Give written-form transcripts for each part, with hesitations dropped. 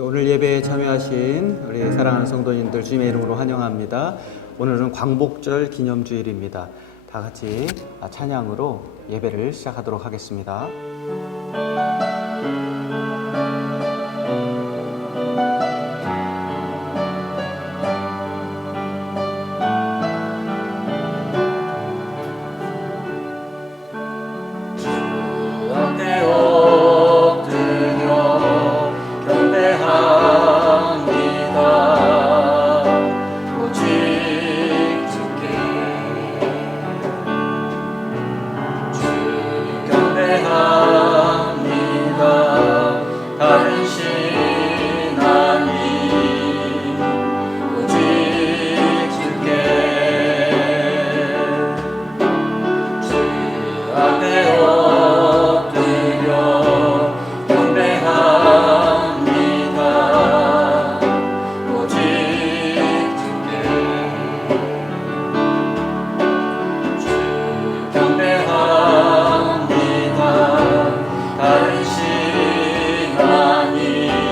오늘 예배에 참여하신 우리 사랑하는 성도님들 주님의 이름으로 환영합니다. 오늘은 광복절 기념주일입니다. 다 같이 찬양으로 예배를 시작하도록 하겠습니다. 다른 시간이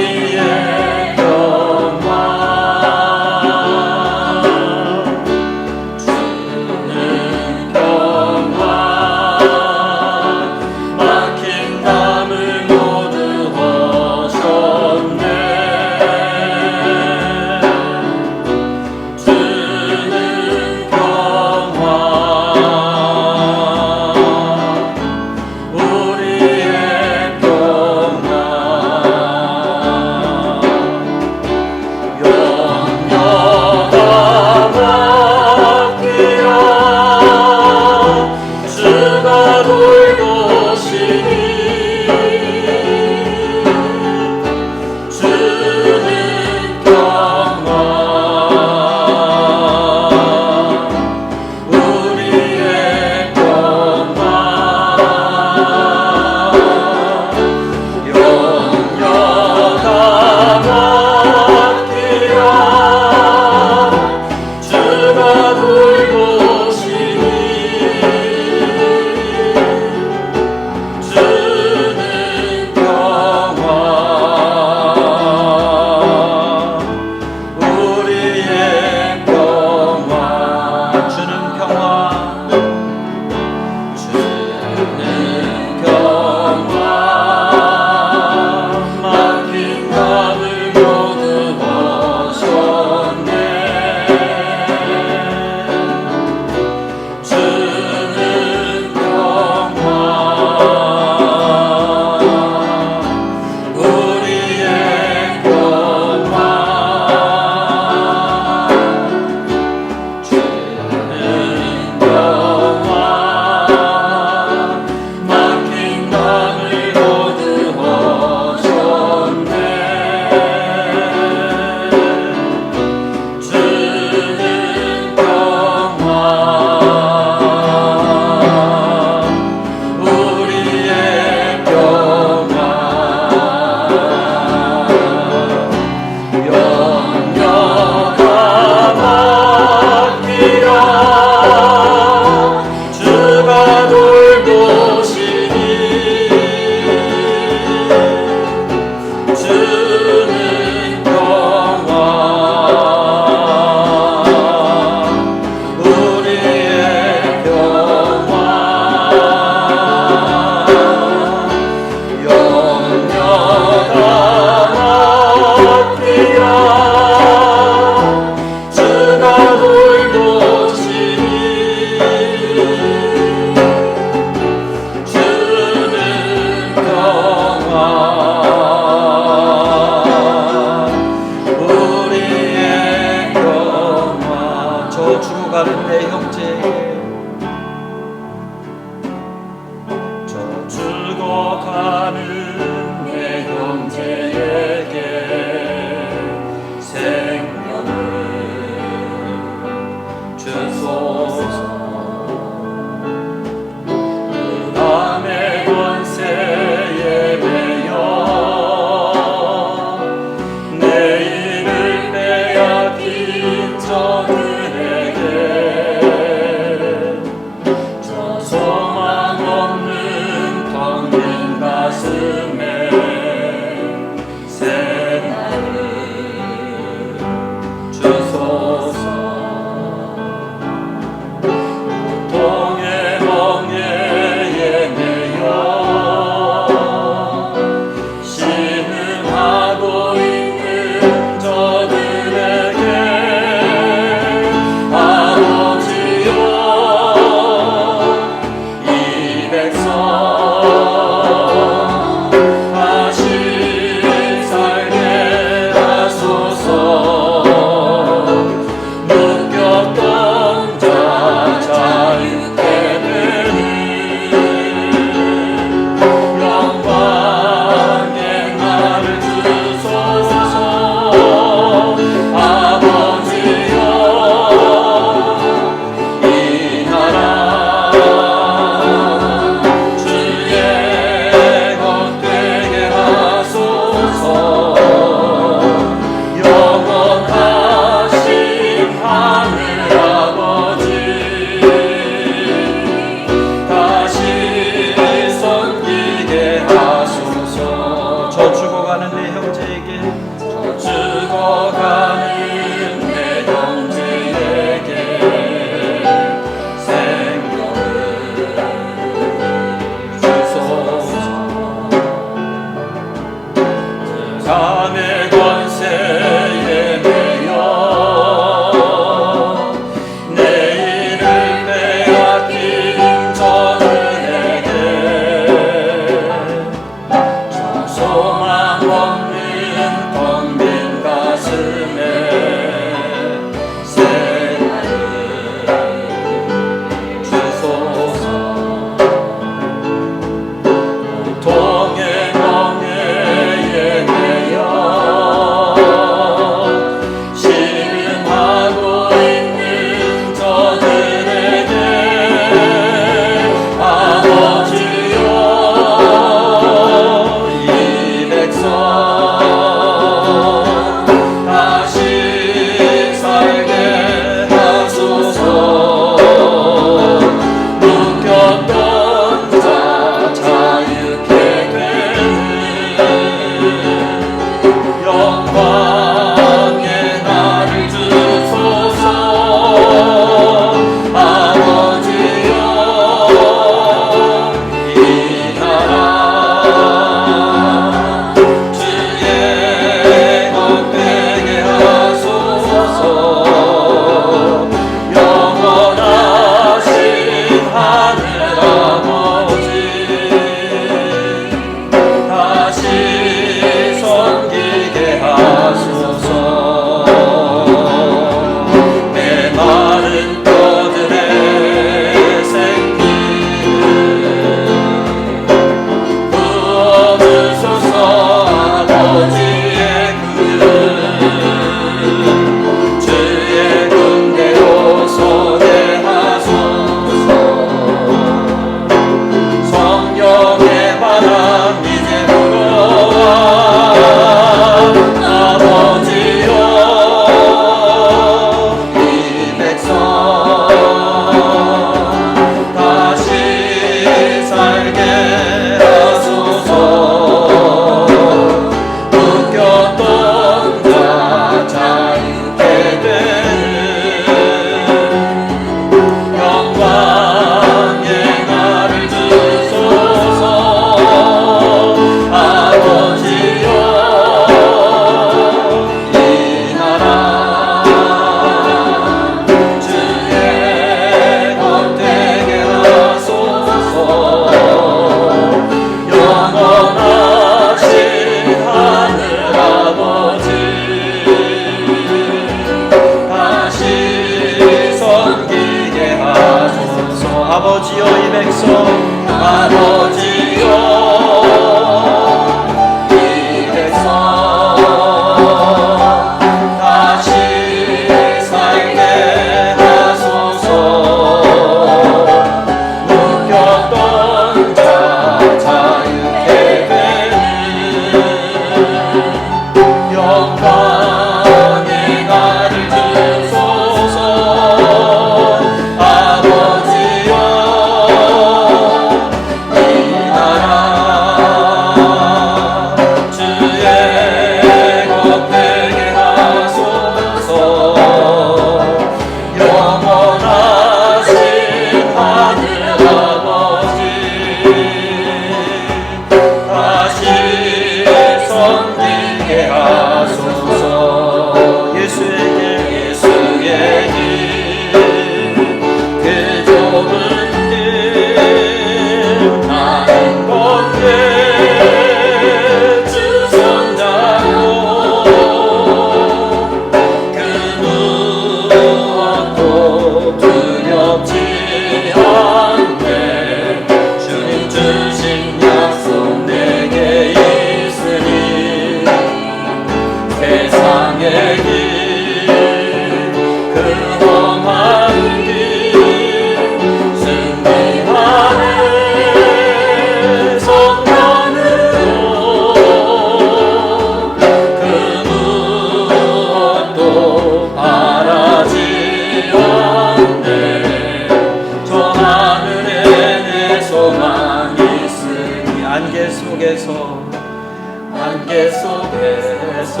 안개 속에서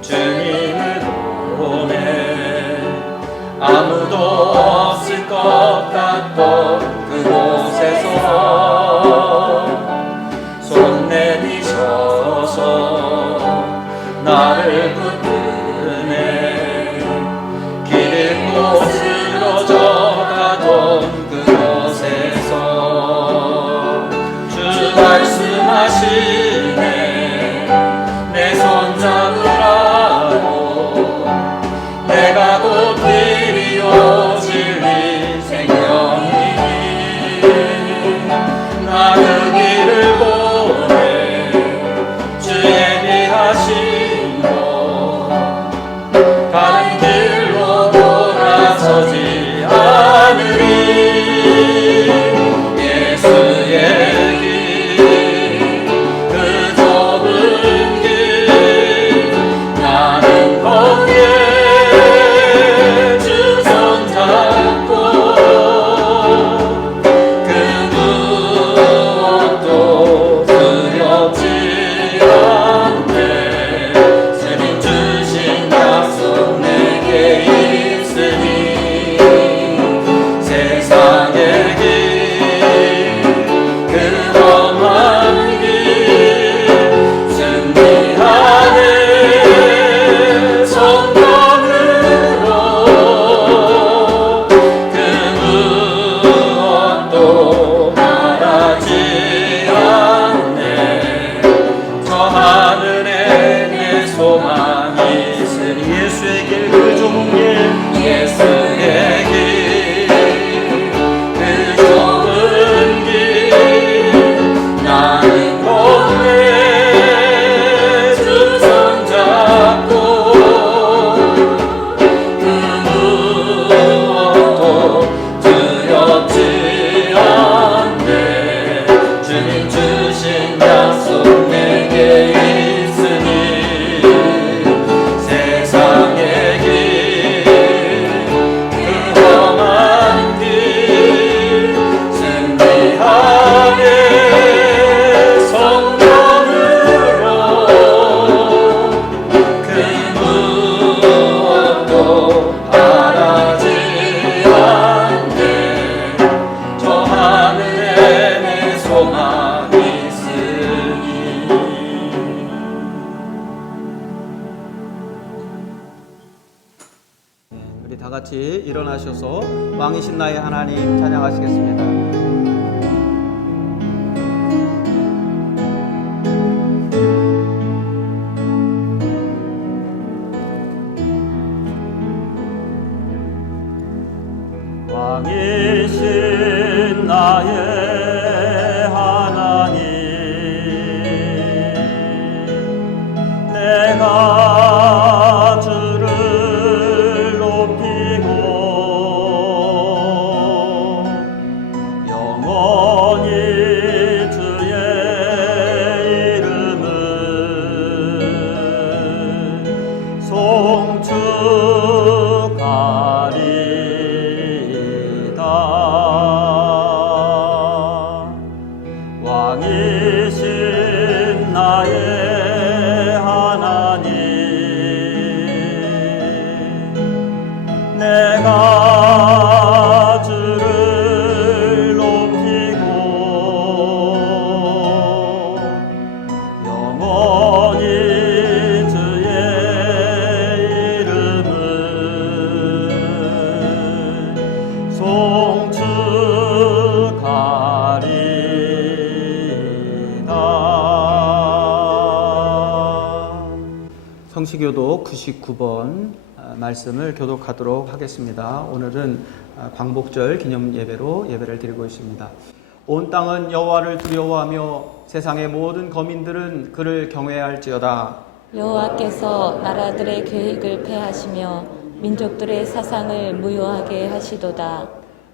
주님을 보내 아무도 없을 것 같던 그곳에서 손 내미셔서 나를 붙드네 길 잃고 쓰러져 가던 그곳에서 주 말씀하시네 내 손 잡으라고 내가 곧 길이요 진리 생명이니 나 그 길을 보내 주 예비하신 곳 가는 길로 돌아서지 않으리 예수의 길 그 좁은 길 나는 거기에 주 손 잡고 그 무엇도 두렵지 않네 주님 주신 약속 내게 있으니 세상의 길 그 험한 길 승리하네 성령으로 그 무엇도 바라지 않네 저 하늘에 내 소망이 있으니 예수의 길 그 좁은 길 예수의 길 그 좁은 길 나는 거기에 주 손 잡고 그 무엇도 두렵지 않네 주님 주신 약속 내게 있으니 세상의 길 그 험한 길 승리하게 성령으로 그 무엇도 바라지 않네 저 하늘에 내 소망이 있으니 우리 다 같이 일어나셔서 왕이신 나의 하나님 찬양하시겠습니다. 왕이신 나의 하나님, 내가 주를 높이고 영원히 주의 이름을 송축하리이다. 왕이신 나의 하나님, 내가 주를 높이고 영원히 주의 이름을 송축하리이다. 성시교독 99번 말씀을 교독하도록 하겠습니다. 오늘은 광복절 기념 예배로 예배를 드리고 있습니다. 온 땅은 여호와를 두려워하며 세상의 모든 거민들은 그를 경외할지어다. 여호와께서 나라들의 계획을 폐하시며 민족들의 사상을 무효하게 하시도다.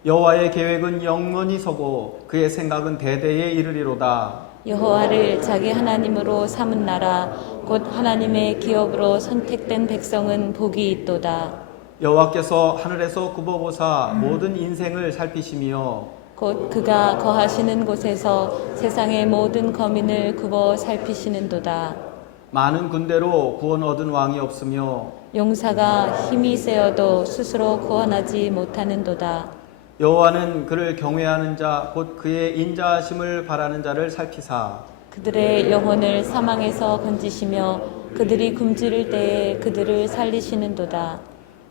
여호와의 계획은 영원히 서고 그의 생각은 대대에 이르리로다. 여호와를 자기 하나님으로 삼은 나라 곧 하나님의 기업으로 선택된 백성은 복이 있도다. 여호와께서 하늘에서 굽어보사 모든 인생을 살피시며 곧 그가 거하시는 곳에서 세상의 모든 거민을 굽어 살피시는도다. 많은 군대로 구원 얻은 왕이 없으며 용사가 힘이 세어도 스스로 구원하지 못하는도다. 여호와는 그를 경외하는 자 곧 그의 인자하심을 바라는 자를 살피사 그들의 영혼을 사망에서 건지시며 그들이 굶주릴 때에 그들을 살리시는도다.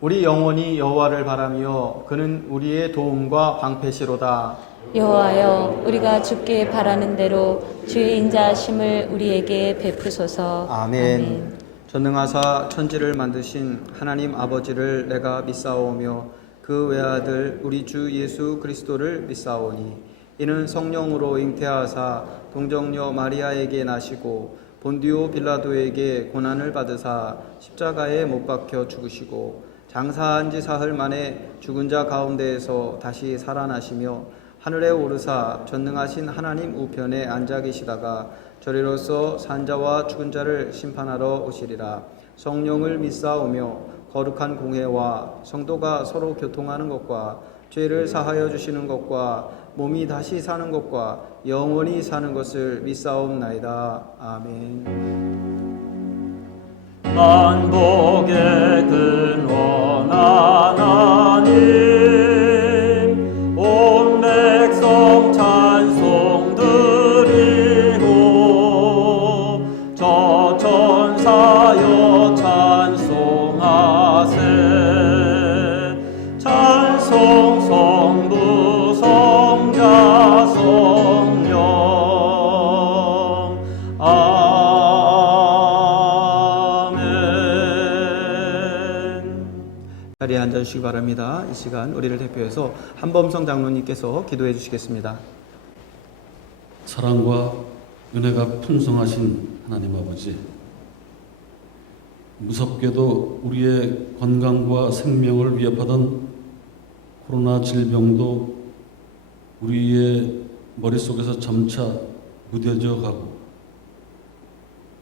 우리 영혼이 여호와를 바라며 그는 우리의 도움과 방패시로다. 여호와여, 우리가 주께 바라는 대로 주의 인자하심을 우리에게 베푸소서. 아멘. 전능하사 천지를 만드신 하나님 아버지를 내가 믿사오며 그 외아들 우리 주 예수 그리스도를 믿사오니 이는 성령으로 잉태하사 동정녀 마리아에게 나시고 본디오 빌라도에게 고난을 받으사 십자가에 못 박혀 죽으시고 장사한 지 사흘 만에 죽은 자 가운데에서 다시 살아나시며 하늘에 오르사 전능하신 하나님 우편에 앉아 계시다가 저리로서 산자와 죽은 자를 심판하러 오시리라. 성령을 믿사오며 거룩한 공회와 성도가 서로 교통하는 것과 죄를 사하여 주시는 것과 몸이 다시 사는 것과 영원히 사는 것을 믿사옵나이다. 아멘. 만복의 근원 하나님, 온 백성 찬송 드리고 저 천사여 찬송하세. 찬송 성부 성자 성령 자리에 앉아주시기 바랍니다. 이 시간 우리를 대표해서 한범성 장로님께서 기도해 주시겠습니다. 사랑과 은혜가 풍성하신 하나님 아버지, 무섭게도 우리의 건강과 생명을 위협하던 코로나 질병도 우리의 머릿속에서 점차 무뎌져 가고,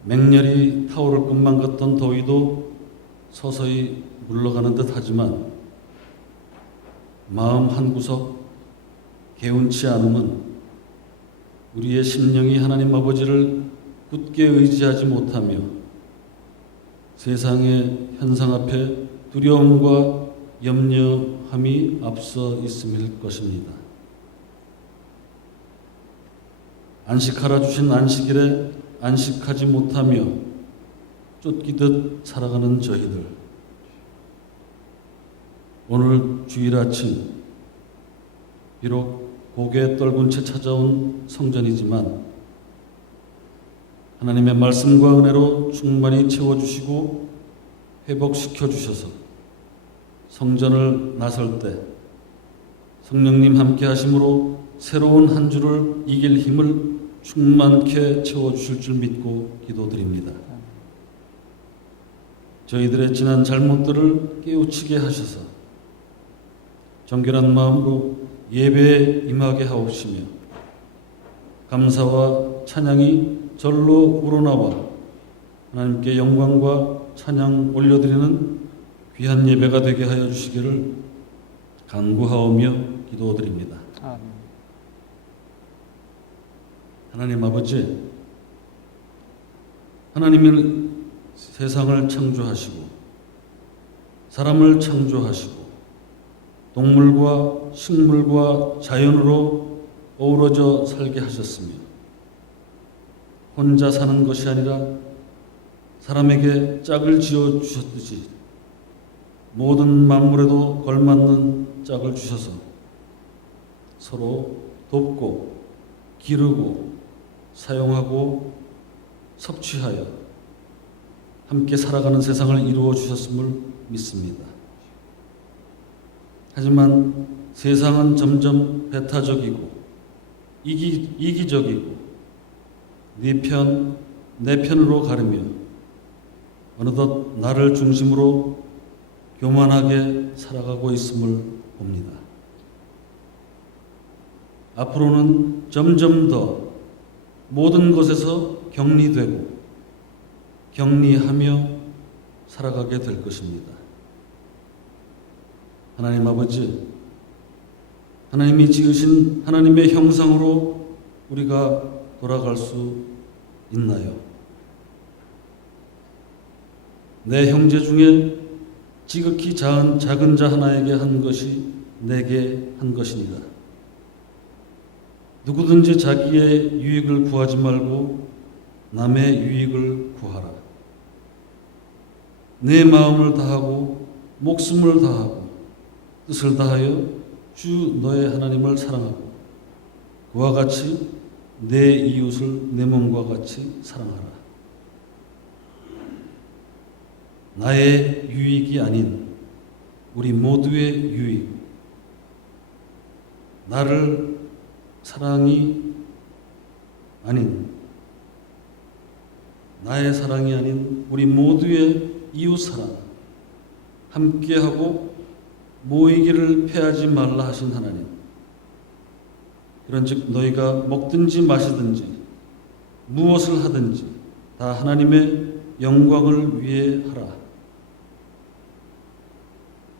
맹렬히 타오를 것만 같던 더위도 서서히 물러가는 듯 하지만 마음 한구석 개운치 않음은 우리의 심령이 하나님 아버지를 굳게 의지하지 못하며 세상의 현상 앞에 두려움과 염려함이 앞서 있음일 것입니다. 안식하라 주신 안식일에 안식하지 못하며 쫓기듯 살아가는 저희들, 오늘 주일 아침 비록 고개 떨군 채 찾아온 성전이지만 하나님의 말씀과 은혜로 충만히 채워주시고 회복시켜 주셔서 성전을 나설 때 성령님 함께 하심으로 새로운 한 주를 이길 힘을 충만케 채워주실 줄 믿고 기도드립니다. 저희들의 지난 잘못들을 깨우치게 하셔서 정결한 마음으로 예배에 임하게 하옵시며 감사와 찬양이 절로 우러나와 하나님께 영광과 찬양 올려드리는 귀한 예배가 되게 하여 주시기를 간구하오며 기도드립니다. 아멘. 하나님 아버지, 하나님은 세상을 창조하시고 사람을 창조하시고 동물과 식물과 자연으로 어우러져 살게 하셨으며 혼자 사는 것이 아니라 사람에게 짝을 지어 주셨듯이 모든 만물에도 걸맞는 짝을 주셔서 서로 돕고 기르고 사용하고 섭취하여 함께 살아가는 세상을 이루어 주셨음을 믿습니다. 하지만 세상은 점점 배타적이고 이기적이고 네 편, 내 편으로 가르며 어느덧 나를 중심으로 교만하게 살아가고 있음을 봅니다. 앞으로는 점점 더 모든 것에서 격리되고 격리하며 살아가게 될 것입니다. 하나님 아버지, 하나님이 지으신 하나님의 형상으로 우리가 돌아갈 수 있나요? 내 형제 중에 지극히 작은 자 하나에게 한 것이 내게 한 것이니라. 누구든지 자기의 유익을 구하지 말고 남의 유익을 구하라. 내 마음을 다하고 목숨을 다하고 뜻을 다하여 주 너의 하나님을 사랑하고 그와 같이 내 이웃을 내 몸과 같이 사랑하라. 나의 유익이 아닌 우리 모두의 유익, 나를 사랑이 아닌 나의 사랑이 아닌 우리 모두의 이웃 사랑 함께하고 모이기를 패하지 말라 하신 하나님, 그런즉 너희가 먹든지 마시든지 무엇을 하든지 다 하나님의 영광을 위해 하라.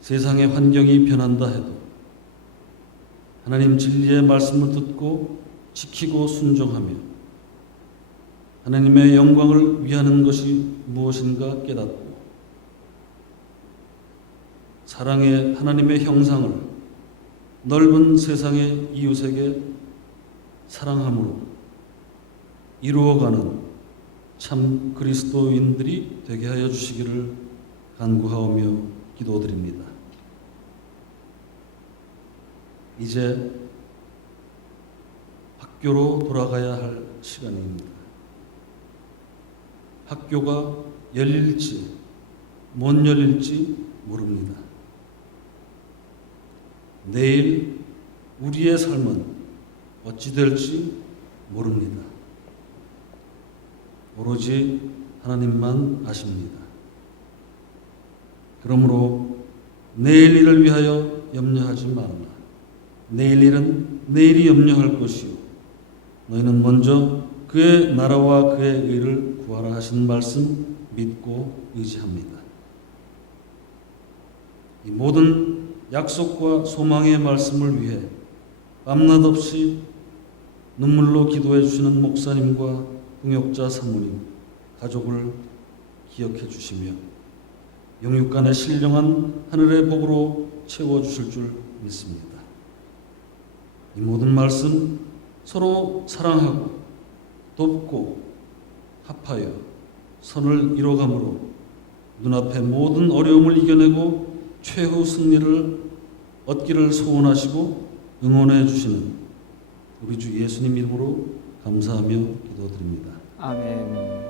세상의 환경이 변한다 해도 하나님 진리의 말씀을 듣고 지키고 순종하며 하나님의 영광을 위하는 것이 무엇인가 깨닫고 사랑의 하나님의 형상을 넓은 세상의 이웃에게 사랑함으로 이루어가는 참 그리스도인들이 되게 하여 주시기를 간구하오며 기도드립니다. 이제 학교로 돌아가야 할 시간입니다. 학교가 열릴지 못 열릴지 모릅니다. 내일 우리의 삶은 어찌 될지 모릅니다. 오로지 하나님만 아십니다. 그러므로 내일 일을 위하여 염려하지 말라. 내일 일은 내일이 염려할 것이요 너희는 먼저 그의 나라와 그의 의를 구하라 하신 말씀 믿고 의지합니다. 이 모든 약속과 소망의 말씀을 위해 밤낮 없이 눈물로 기도해 주시는 목사님과 동역자 사모님, 가족을 기억해 주시며 영육간의 신령한 하늘의 복으로 채워주실 줄 믿습니다. 이 모든 말씀 서로 사랑하고 돕고 합하여 선을 이뤄감으로 눈앞의 모든 어려움을 이겨내고 최후 승리를 얻기를 소원하시고 응원해 주시는 우리 주 예수님 이름으로 감사하며 기도드립니다. 아멘.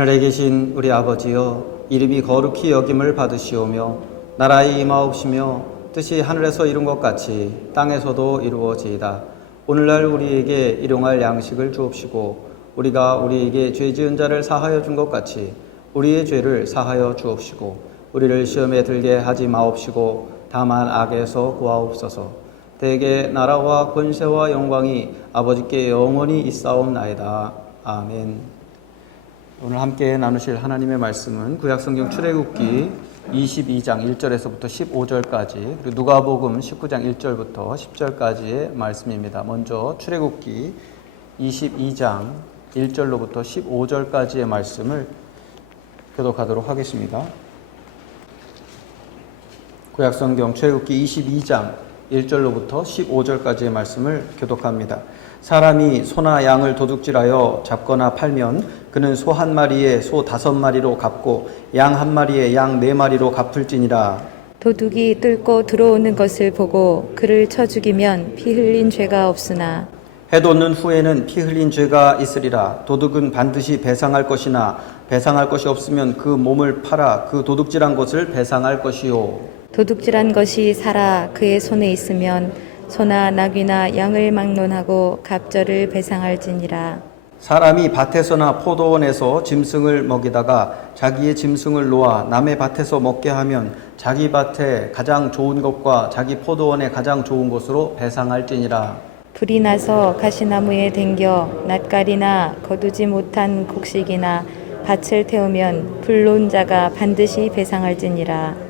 하늘에 계신 우리 아버지여, 이름이 거룩히 여김을 받으시오며 나라의 임하옵시며 뜻이 하늘에서 이룬 것 같이 땅에서도 이루어지이다. 오늘날 우리에게 일용할 양식을 주옵시고 우리가 우리에게 죄 지은 자를 사하여 준 것 같이 우리의 죄를 사하여 주옵시고 우리를 시험에 들게 하지 마옵시고 다만 악에서 구하옵소서. 대개 나라와 권세와 영광이 아버지께 영원히 있사옵나이다. 아멘. 오늘 함께 나누실 하나님의 말씀은 구약성경 출애굽기 22장 1절에서부터 15절까지 그리고 누가복음 19장 1절부터 10절까지의 말씀입니다. 먼저 출애굽기 22장 1절로부터 15절까지의 말씀을 교독하도록 하겠습니다. 구약성경 출애굽기 22장 1절로부터 15절까지의 말씀을 교독합니다. 사람이 소나 양을 도둑질하여 잡거나 팔면 그는 소 한 마리에 소 5마리로 갚고 양 한 마리에 양 4마리로 갚을지니라. 도둑이 뚫고 들어오는 것을 보고 그를 쳐 죽이면 피 흘린 죄가 없으나 해돋는 후에는 피 흘린 죄가 있으리라. 도둑은 반드시 배상할 것이나 배상할 것이 없으면 그 몸을 팔아 그 도둑질한 것을 배상할 것이요. 도둑질한 것이 살아 그의 손에 있으면 소나 나귀나 양을 막론하고 갑절을 배상할지니라. 사람이 밭에서나 포도원에서 짐승을 먹이다가 자기의 짐승을 놓아 남의 밭에서 먹게 하면 자기 밭에 가장 좋은 것과 자기 포도원에 가장 좋은 것으로 배상할지니라. 불이 나서 가시나무에 댕겨 낯가리나 거두지 못한 곡식이나 밭을 태우면 불놓은 자가 반드시 배상할지니라.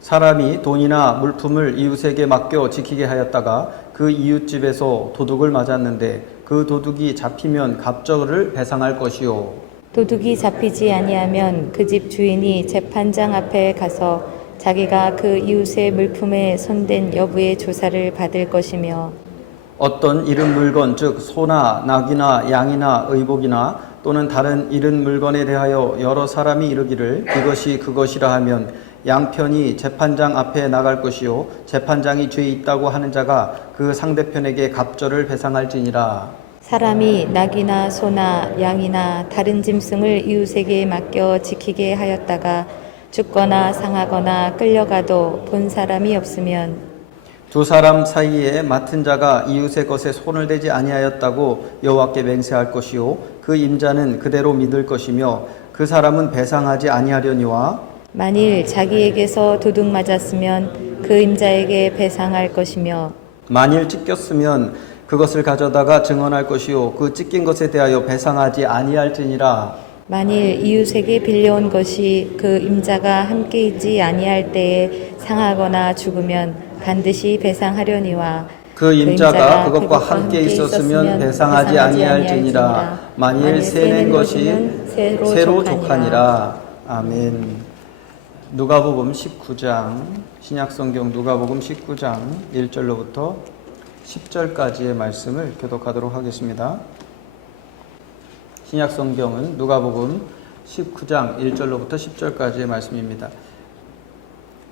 사람이 돈이나 물품을 이웃에게 맡겨 지키게 하였다가 그 이웃집에서 도둑을 맞았는데 그 도둑이 잡히면 갑절을 배상할 것이요. 도둑이 잡히지 아니하면 그 집 주인이 재판장 앞에 가서 자기가 그 이웃의 물품에 손댄 여부의 조사를 받을 것이며 어떤 잃은 물건 즉 소나 낙이나 양이나 의복이나 또는 다른 잃은 물건에 대하여 여러 사람이 이르기를 이것이 그것이라 하면 양편이 재판장 앞에 나갈 것이요 재판장이 죄 있다고 하는 자가 그 상대편에게 갑절을 배상할지니라. 사람이 낙이나 소나 양이나 다른 짐승을 이웃에게 맡겨 지키게 하였다가 죽거나 상하거나 끌려가도 본 사람이 없으면 두 사람 사이에 맡은 자가 이웃의 것에 손을 대지 아니하였다고 여호와께 맹세할 것이요 그 임자는 그대로 믿을 것이며 그 사람은 배상하지 아니하려니와 만일 자기에게서 도둑 맞았으면 그 임자에게 배상할 것이며 만일 찢겼으면 그것을 가져다가 증언할 것이요 그 찢긴 것에 대하여 배상하지 아니할지니라. 만일 이웃에게 빌려온 것이 그 임자가 함께 있지 아니할 때에 상하거나 죽으면 반드시 배상하려니와 그 임자가 그것과 함께 있었으면 배상하지 아니할지니라. 만일 새낸 것이 새로 족하니라. 아멘. 누가복음 19장 신약성경 누가복음 19장 1절로부터 10절까지의 말씀을 교독하도록 하겠습니다. 신약성경은 누가복음 19장 1절로부터 10절까지의 말씀입니다.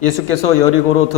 예수께서 여리고로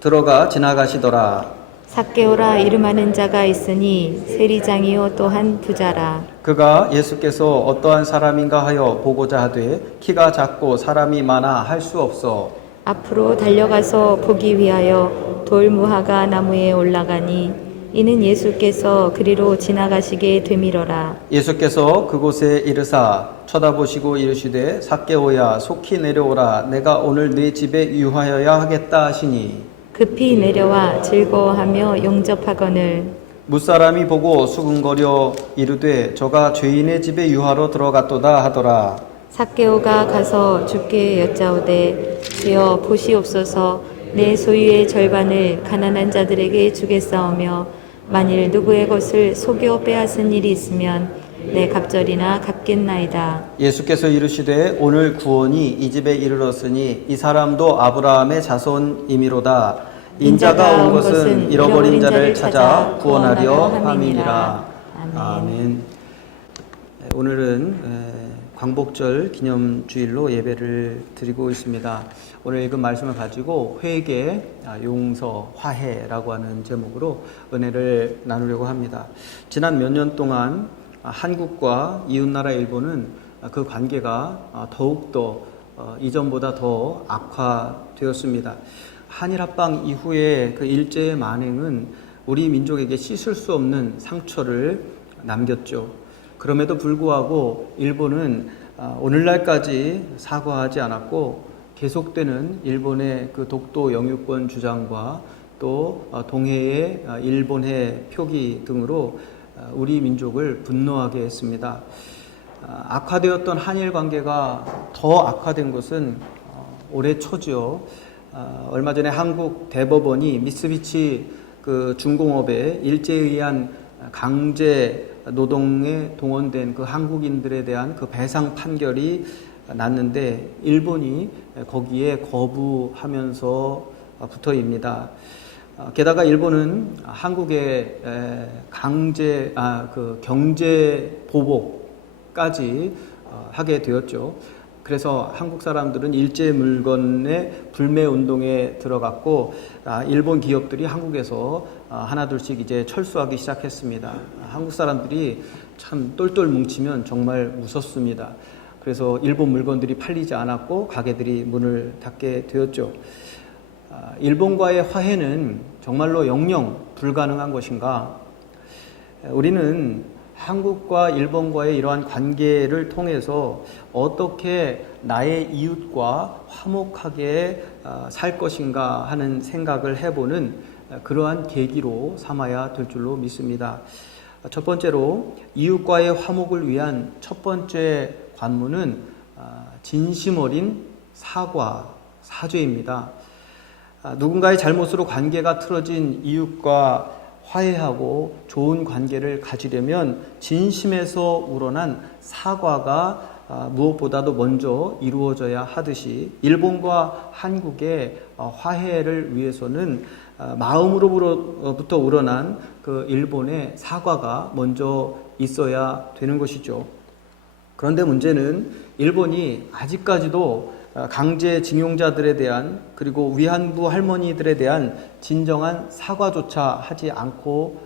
들어가 지나가시더라. 삭개오라 이름하는 자가 있으니 세리장이요 또한 부자라. 그가 예수께서 어떠한 사람인가 하여 보고자 하되 키가 작고 사람이 많아 할 수 없어 앞으로 달려가서 보기 위하여 돌무화과 나무에 올라가니 이는 예수께서 그리로 지나가시게 되밀어라. 예수께서 그곳에 이르사 쳐다보시고 이르시되 삭개오야 속히 내려오라 내가 오늘 네 집에 유하여야 하겠다 하시니 급히 내려와 즐거워하며 영접하거늘 무사람이 보고 수군거려 이르되 저가 죄인의 집에 유하러 들어갔도다 하더라. 삭개오가 가서 주께 여짜오되 주여 보시옵소서 내 소유의 절반을 가난한 자들에게 주겠사오며 만일 누구의 것을 속여 빼앗은 일이 있으면 내 갑절이나 갚겠나이다. 예수께서 이르시되 오늘 구원이 이 집에 이르렀으니 이 사람도 아브라함의 자손이미로다. 인자가 온 것은 잃어버린 자를 찾아 구원하려 함이니라. 아멘. 오늘은 광복절 기념주일로 예배를 드리고 있습니다. 오늘 읽은 말씀을 가지고 회개, 용서, 화해라고 하는 제목으로 은혜를 나누려고 합니다. 지난 몇 년 동안 한국과 이웃나라 일본은 그 관계가 더욱더 이전보다 더 악화되었습니다. 한일합방 이후에 그 일제의 만행은 우리 민족에게 씻을 수 없는 상처를 남겼죠. 그럼에도 불구하고 일본은 오늘날까지 사과하지 않았고 계속되는 일본의 그 독도 영유권 주장과 또 동해의 일본해 표기 등으로 우리 민족을 분노하게 했습니다. 악화되었던 한일 관계가 더 악화된 것은 올해 초죠. 얼마 전에 한국 대법원이 미쓰비시 그 중공업의 일제에 의한 강제 노동에 동원된 그 한국인들에 대한 그 배상 판결이 났는데 일본이 거기에 거부하면서 부터입니다. 게다가 일본은 한국의 경제 보복까지 하게 되었죠. 그래서 한국 사람들은 일제 물건의 불매 운동에 들어갔고 일본 기업들이 한국에서 하나둘씩 이제 철수하기 시작했습니다. 한국 사람들이 참 똘똘 뭉치면 정말 무섭습니다. 그래서 일본 물건들이 팔리지 않았고 가게들이 문을 닫게 되었죠. 일본과의 화해는 정말로 영영 불가능한 것인가? 우리는 한국과 일본과의 이러한 관계를 통해서 어떻게 나의 이웃과 화목하게 살 것인가 하는 생각을 해보는 그러한 계기로 삼아야 될 줄로 믿습니다. 첫 번째로 이웃과의 화목을 위한 첫 번째 관문은 진심 어린 사죄입니다. 누군가의 잘못으로 관계가 틀어진 이웃과 화해하고 좋은 관계를 가지려면 진심에서 우러난 사과가 무엇보다도 먼저 이루어져야 하듯이 일본과 한국의 화해를 위해서는 마음으로부터 우러난 그 일본의 사과가 먼저 있어야 되는 것이죠. 그런데 문제는 일본이 아직까지도 강제징용자들에 대한 그리고 위안부 할머니들에 대한 진정한 사과조차 하지 않고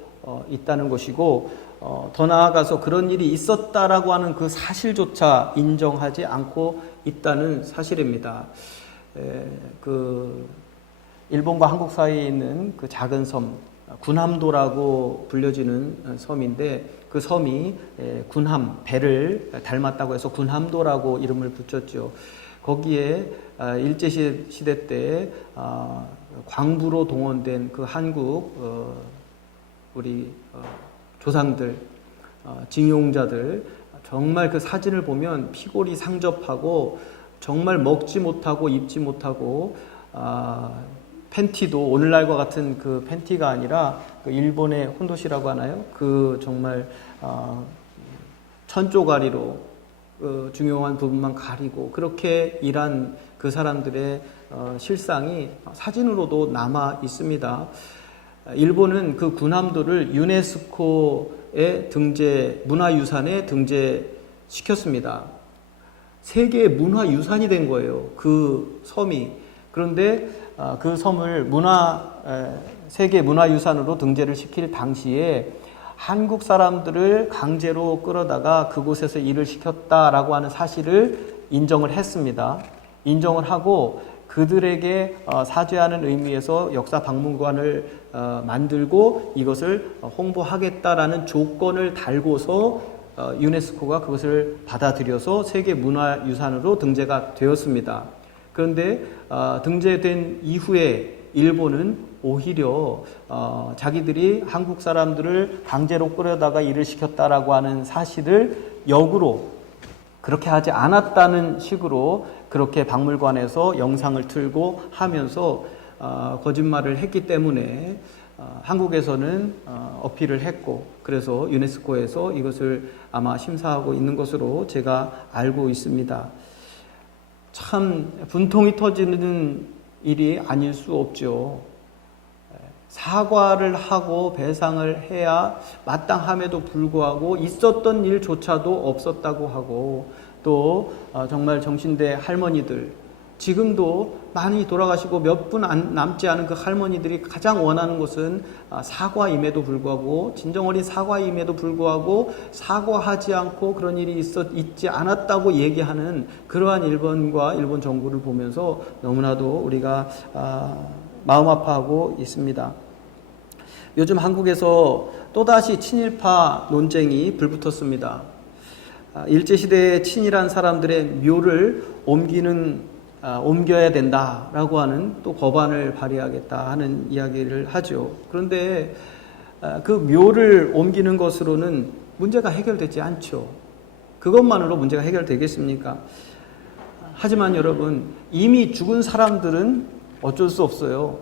있다는 것이고 더 나아가서 그런 일이 있었다라고 하는 그 사실조차 인정하지 않고 있다는 사실입니다. 그 일본과 한국 사이에 있는 그 작은 섬 군함도라고 불려지는 섬인데 그 섬이 군함 배를 닮았다고 해서 군함도라고 이름을 붙였죠. 거기에 일제시대 때 광부로 동원된 그 한국 우리 조상들, 징용자들 정말 그 사진을 보면 피골이 상접하고 정말 먹지 못하고 입지 못하고 팬티도 오늘날과 같은 그 팬티가 아니라 그 일본의 혼도시라고 하나요? 그 정말 천조가리로 중요한 부분만 가리고 그렇게 일한 그 사람들의 실상이 사진으로도 남아 있습니다. 일본은 그 군함도를 유네스코의 문화유산에 등재시켰습니다. 세계 문화유산이 된 거예요. 그 섬이. 그런데 그 섬을 세계 문화유산으로 등재를 시킬 당시에 한국 사람들을 강제로 끌어다가 그곳에서 일을 시켰다라고 하는 사실을 인정을 했습니다. 인정을 하고 그들에게 사죄하는 의미에서 역사 박물관을 만들고 이것을 홍보하겠다라는 조건을 달고서 유네스코가 그것을 받아들여서 세계 문화유산으로 등재가 되었습니다. 그런데 등재된 이후에 일본은 오히려 자기들이 한국 사람들을 강제로 끌어다가 일을 시켰다라고 하는 사실을 역으로 그렇게 하지 않았다는 식으로 그렇게 박물관에서 영상을 틀고 하면서 거짓말을 했기 때문에 한국에서는 어필을 했고 그래서 유네스코에서 이것을 아마 심사하고 있는 것으로 제가 알고 있습니다. 참 분통이 터지는 일이 아닐 수 없죠. 사과를 하고 배상을 해야 마땅함에도 불구하고 있었던 일조차도 없었다고 하고 또 정말 정신대 할머니들 지금도 많이 돌아가시고 몇 분 남지 않은 그 할머니들이 가장 원하는 것은 사과임에도 불구하고, 진정어린 사과임에도 불구하고 사과하지 않고 그런 일이 있지 않았다고 얘기하는 그러한 일본 정부를 보면서 너무나도 우리가 마음 아파하고 있습니다. 요즘 한국에서 또다시 친일파 논쟁이 불붙었습니다. 일제시대에 친일한 사람들의 묘를 옮겨야 된다라고 하는 또 법안을 발의하겠다 하는 이야기를 하죠. 그런데 그 묘를 옮기는 것으로는 문제가 해결되지 않죠. 그것만으로 문제가 해결되겠습니까? 하지만 여러분, 이미 죽은 사람들은 어쩔 수 없어요.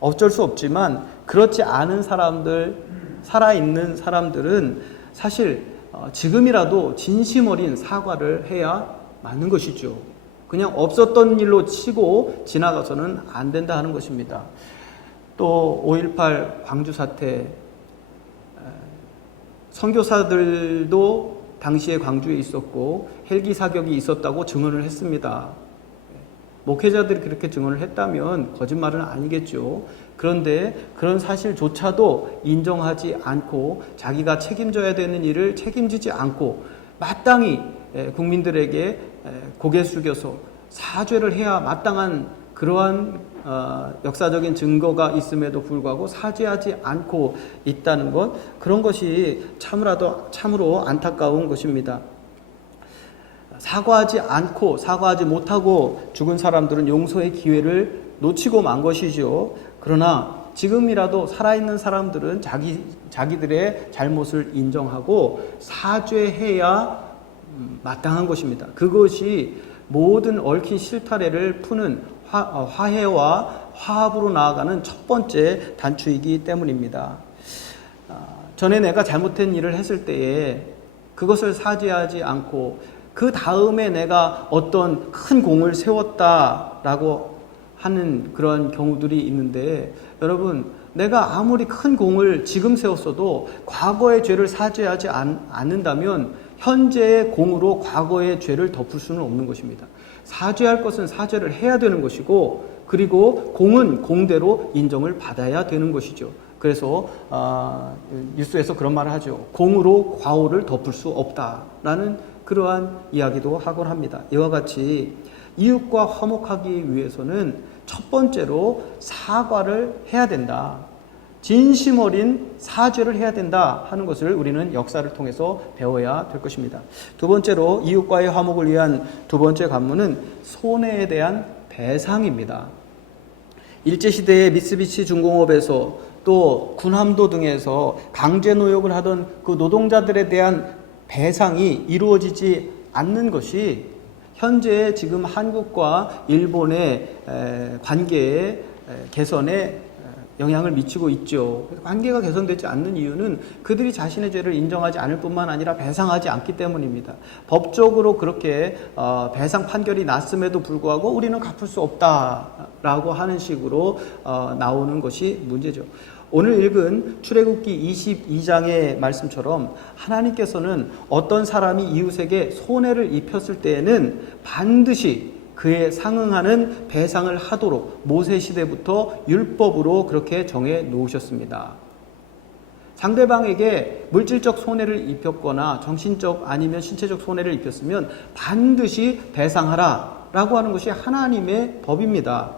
어쩔 수 없지만 그렇지 않은 사람들, 살아있는 사람들은 사실 지금이라도 진심 어린 사과를 해야 맞는 것이죠. 그냥 없었던 일로 치고 지나가서는 안 된다 하는 것입니다. 또 5.18 광주 사태, 선교사들도 당시에 광주에 있었고 헬기 사격이 있었다고 증언을 했습니다. 목회자들이 그렇게 증언을 했다면 거짓말은 아니겠죠. 그런데 그런 사실조차도 인정하지 않고 자기가 책임져야 되는 일을 책임지지 않고 마땅히 국민들에게 고개 숙여서 사죄를 해야 마땅한 그러한 역사적인 증거가 있음에도 불구하고 사죄하지 않고 있다는 것, 그런 것이 참으로 안타까운 것입니다. 사과하지 못하고 죽은 사람들은 용서의 기회를 놓치고 만 것이죠. 그러나 지금이라도 살아있는 사람들은 자기들의 잘못을 인정하고 사죄해야 마땅한 것입니다. 그것이 모든 얽힌 실타래를 푸는 화해와 화합으로 나아가는 첫 번째 단추이기 때문입니다. 전에 내가 잘못된 일을 했을 때에 그것을 사죄하지 않고 그 다음에 내가 어떤 큰 공을 세웠다라고 하는 그런 경우들이 있는데, 여러분, 내가 아무리 큰 공을 지금 세웠어도 과거의 죄를 사죄하지 않는다면 현재의 공으로 과거의 죄를 덮을 수는 없는 것입니다. 사죄할 것은 사죄를 해야 되는 것이고, 그리고 공은 공대로 인정을 받아야 되는 것이죠. 그래서 뉴스에서 그런 말을 하죠. 공으로 과오를 덮을 수 없다라는 그러한 이야기도 하곤 합니다. 이와 같이 이웃과 화목하기 위해서는 첫 번째로 사과를 해야 된다. 진심 어린 사죄를 해야 된다 하는 것을 우리는 역사를 통해서 배워야 될 것입니다. 두 번째로 이웃과의 화목을 위한 두 번째 관문은 손해에 대한 배상입니다. 일제시대의 미쓰비시 중공업에서 또 군함도 등에서 강제 노역을 하던 그 노동자들에 대한 배상이 이루어지지 않는 것이 현재 지금 한국과 일본의 관계의 개선에 영향을 미치고 있죠. 관계가 개선되지 않는 이유는 그들이 자신의 죄를 인정하지 않을 뿐만 아니라 배상하지 않기 때문입니다. 법적으로 그렇게 배상 판결이 났음에도 불구하고 우리는 갚을 수 없다라고 하는 식으로 나오는 것이 문제죠. 오늘 읽은 출애굽기 22장의 말씀처럼 하나님께서는 어떤 사람이 이웃에게 손해를 입혔을 때에는 반드시 그에 상응하는 배상을 하도록 모세시대부터 율법으로 그렇게 정해 놓으셨습니다. 상대방에게 물질적 손해를 입혔거나 정신적 아니면 신체적 손해를 입혔으면 반드시 배상하라 라고 하는 것이 하나님의 법입니다.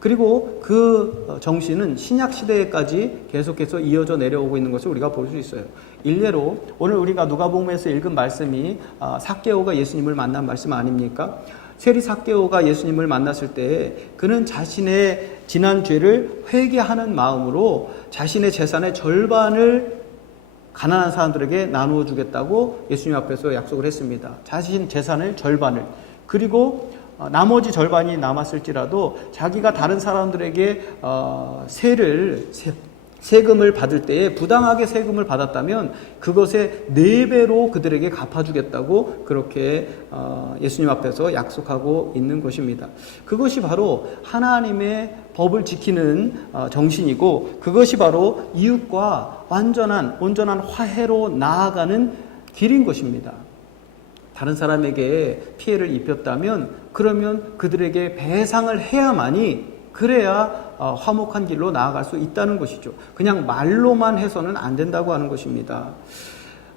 그리고 그 정신은 신약시대에까지 계속해서 이어져 내려오고 있는 것을 우리가 볼 수 있어요. 일례로 오늘 우리가 누가복음에서 읽은 말씀이 삭개오가 예수님을 만난 말씀 아닙니까? 세리 삭개오가 예수님을 만났을 때 그는 자신의 지난 죄를 회개하는 마음으로 자신의 재산의 절반을 가난한 사람들에게 나누어 주겠다고 예수님 앞에서 약속을 했습니다. 자신 재산의 절반을. 그리고 나머지 절반이 남았을지라도 자기가 다른 사람들에게 세금을 받을 때에 부당하게 세금을 받았다면 그것의 4배로 그들에게 갚아주겠다고 그렇게 예수님 앞에서 약속하고 있는 것입니다. 그것이 바로 하나님의 법을 지키는 정신이고 그것이 바로 이웃과 온전한 화해로 나아가는 길인 것입니다. 다른 사람에게 피해를 입혔다면 그러면 그들에게 배상을 해야만이 그래야 화목한 길로 나아갈 수 있다는 것이죠. 그냥 말로만 해서는 안 된다고 하는 것입니다.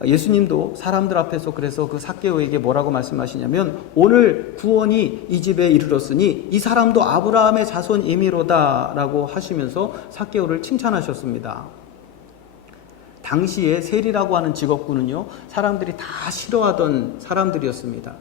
예수님도 사람들 앞에서 그래서 그 삭개오에게 뭐라고 말씀하시냐면 오늘 구원이 이 집에 이르렀으니 이 사람도 아브라함의 자손이미로다 라고 하시면서 삭개오를 칭찬하셨습니다. 당시에 세리라고 하는 직업군은요, 사람들이 다 싫어하던 사람들이었습니다.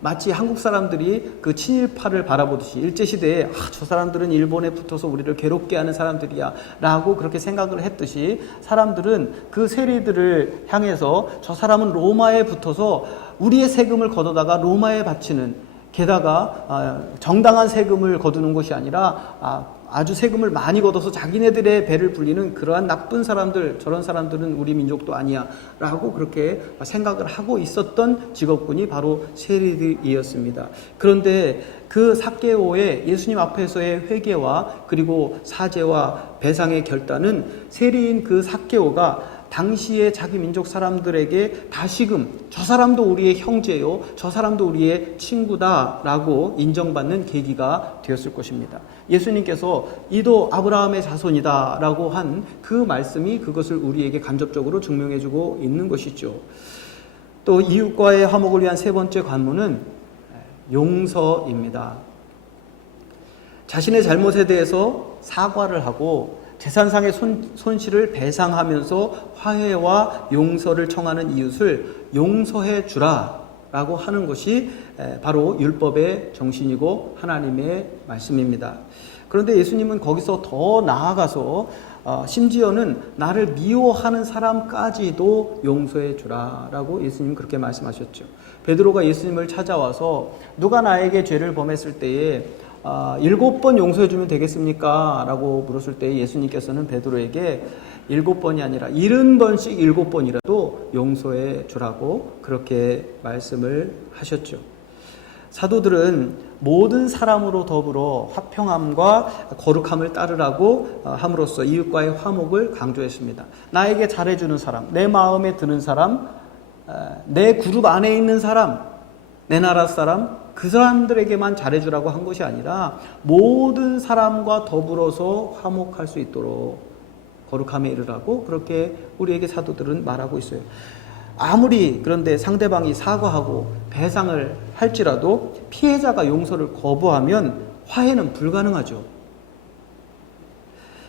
마치 한국 사람들이 그 친일파를 바라보듯이 일제시대에 저 사람들은 일본에 붙어서 우리를 괴롭게 하는 사람들이야 라고 그렇게 생각을 했듯이 사람들은 그 세리들을 향해서 저 사람은 로마에 붙어서 우리의 세금을 걷어다가 로마에 바치는, 게다가 정당한 세금을 거두는 것이 아니라 아주 세금을 많이 걷어서 자기네들의 배를 불리는 그러한 나쁜 사람들, 저런 사람들은 우리 민족도 아니야 라고 그렇게 생각을 하고 있었던 직업군이 바로 세리들이었습니다. 그런데 그 삭개오의 예수님 앞에서의 회개와 그리고 사죄와 배상의 결단은 세리인 그 삭개오가 당시에 자기 민족 사람들에게 다시금 저 사람도 우리의 형제요, 저 사람도 우리의 친구다라고 인정받는 계기가 되었을 것입니다. 예수님께서 이도 아브라함의 자손이다라고 한 그 말씀이 그것을 우리에게 간접적으로 증명해주고 있는 것이죠. 또 이웃과의 화목을 위한 세 번째 관문은 용서입니다. 자신의 잘못에 대해서 사과를 하고 재산상의 손실을 배상하면서 화해와 용서를 청하는 이웃을 용서해 주라 라고 하는 것이 바로 율법의 정신이고 하나님의 말씀입니다. 그런데 예수님은 거기서 더 나아가서 심지어는 나를 미워하는 사람까지도 용서해 주라 라고 예수님은 그렇게 말씀하셨죠. 베드로가 예수님을 찾아와서 누가 나에게 죄를 범했을 때에 7번 용서해 주면 되겠습니까? 라고 물었을 때 예수님께서는 베드로에게 7번이 아니라 70번씩 7번이라도 용서해 주라고 그렇게 말씀을 하셨죠. 사도들은 모든 사람으로 더불어 화평함과 거룩함을 따르라고 함으로써 이웃과의 화목을 강조했습니다. 나에게 잘해주는 사람, 내 마음에 드는 사람, 내 그룹 안에 있는 사람, 내 나라 사람, 그 사람들에게만 잘해주라고 한 것이 아니라 모든 사람과 더불어서 화목할 수 있도록 거룩함에 이르라고 그렇게 우리에게 사도들은 말하고 있어요. 아무리 그런데 상대방이 사과하고 배상을 할지라도 피해자가 용서를 거부하면 화해는 불가능하죠.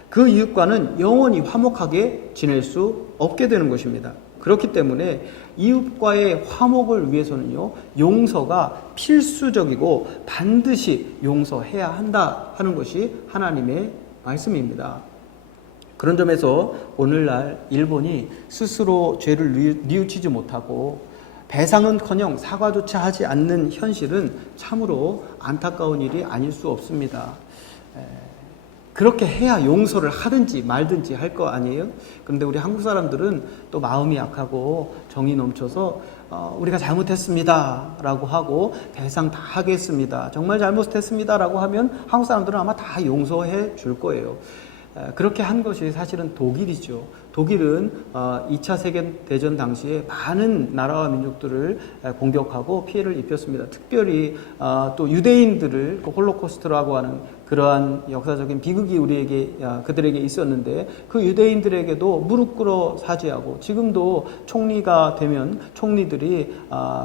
그 이웃과는 영원히 화목하게 지낼 수 없게 되는 것입니다. 그렇기 때문에 이웃과의 화목을 위해서는요, 용서가 필수적이고 반드시 용서해야 한다 하는 것이 하나님의 말씀입니다. 그런 점에서 오늘날 일본이 스스로 죄를 뉘우치지 못하고 배상은커녕 사과조차 하지 않는 현실은 참으로 안타까운 일이 아닐 수 없습니다. 그렇게 해야 용서를 하든지 말든지 할 거 아니에요? 그런데 우리 한국 사람들은 또 마음이 약하고 정이 넘쳐서 우리가 잘못했습니다 라고 하고 배상 다 하겠습니다, 정말 잘못했습니다 라고 하면 한국 사람들은 아마 다 용서해 줄 거예요. 그렇게 한 것이 사실은 독일이죠. 독일은 2차 세계대전 당시에 많은 나라와 민족들을 공격하고 피해를 입혔습니다. 특별히 또 유대인들을 홀로코스트라고 하는 그러한 역사적인 비극이 그들에게 있었는데 그 유대인들에게도 무릎 꿇어 사죄하고 지금도 총리가 되면 총리들이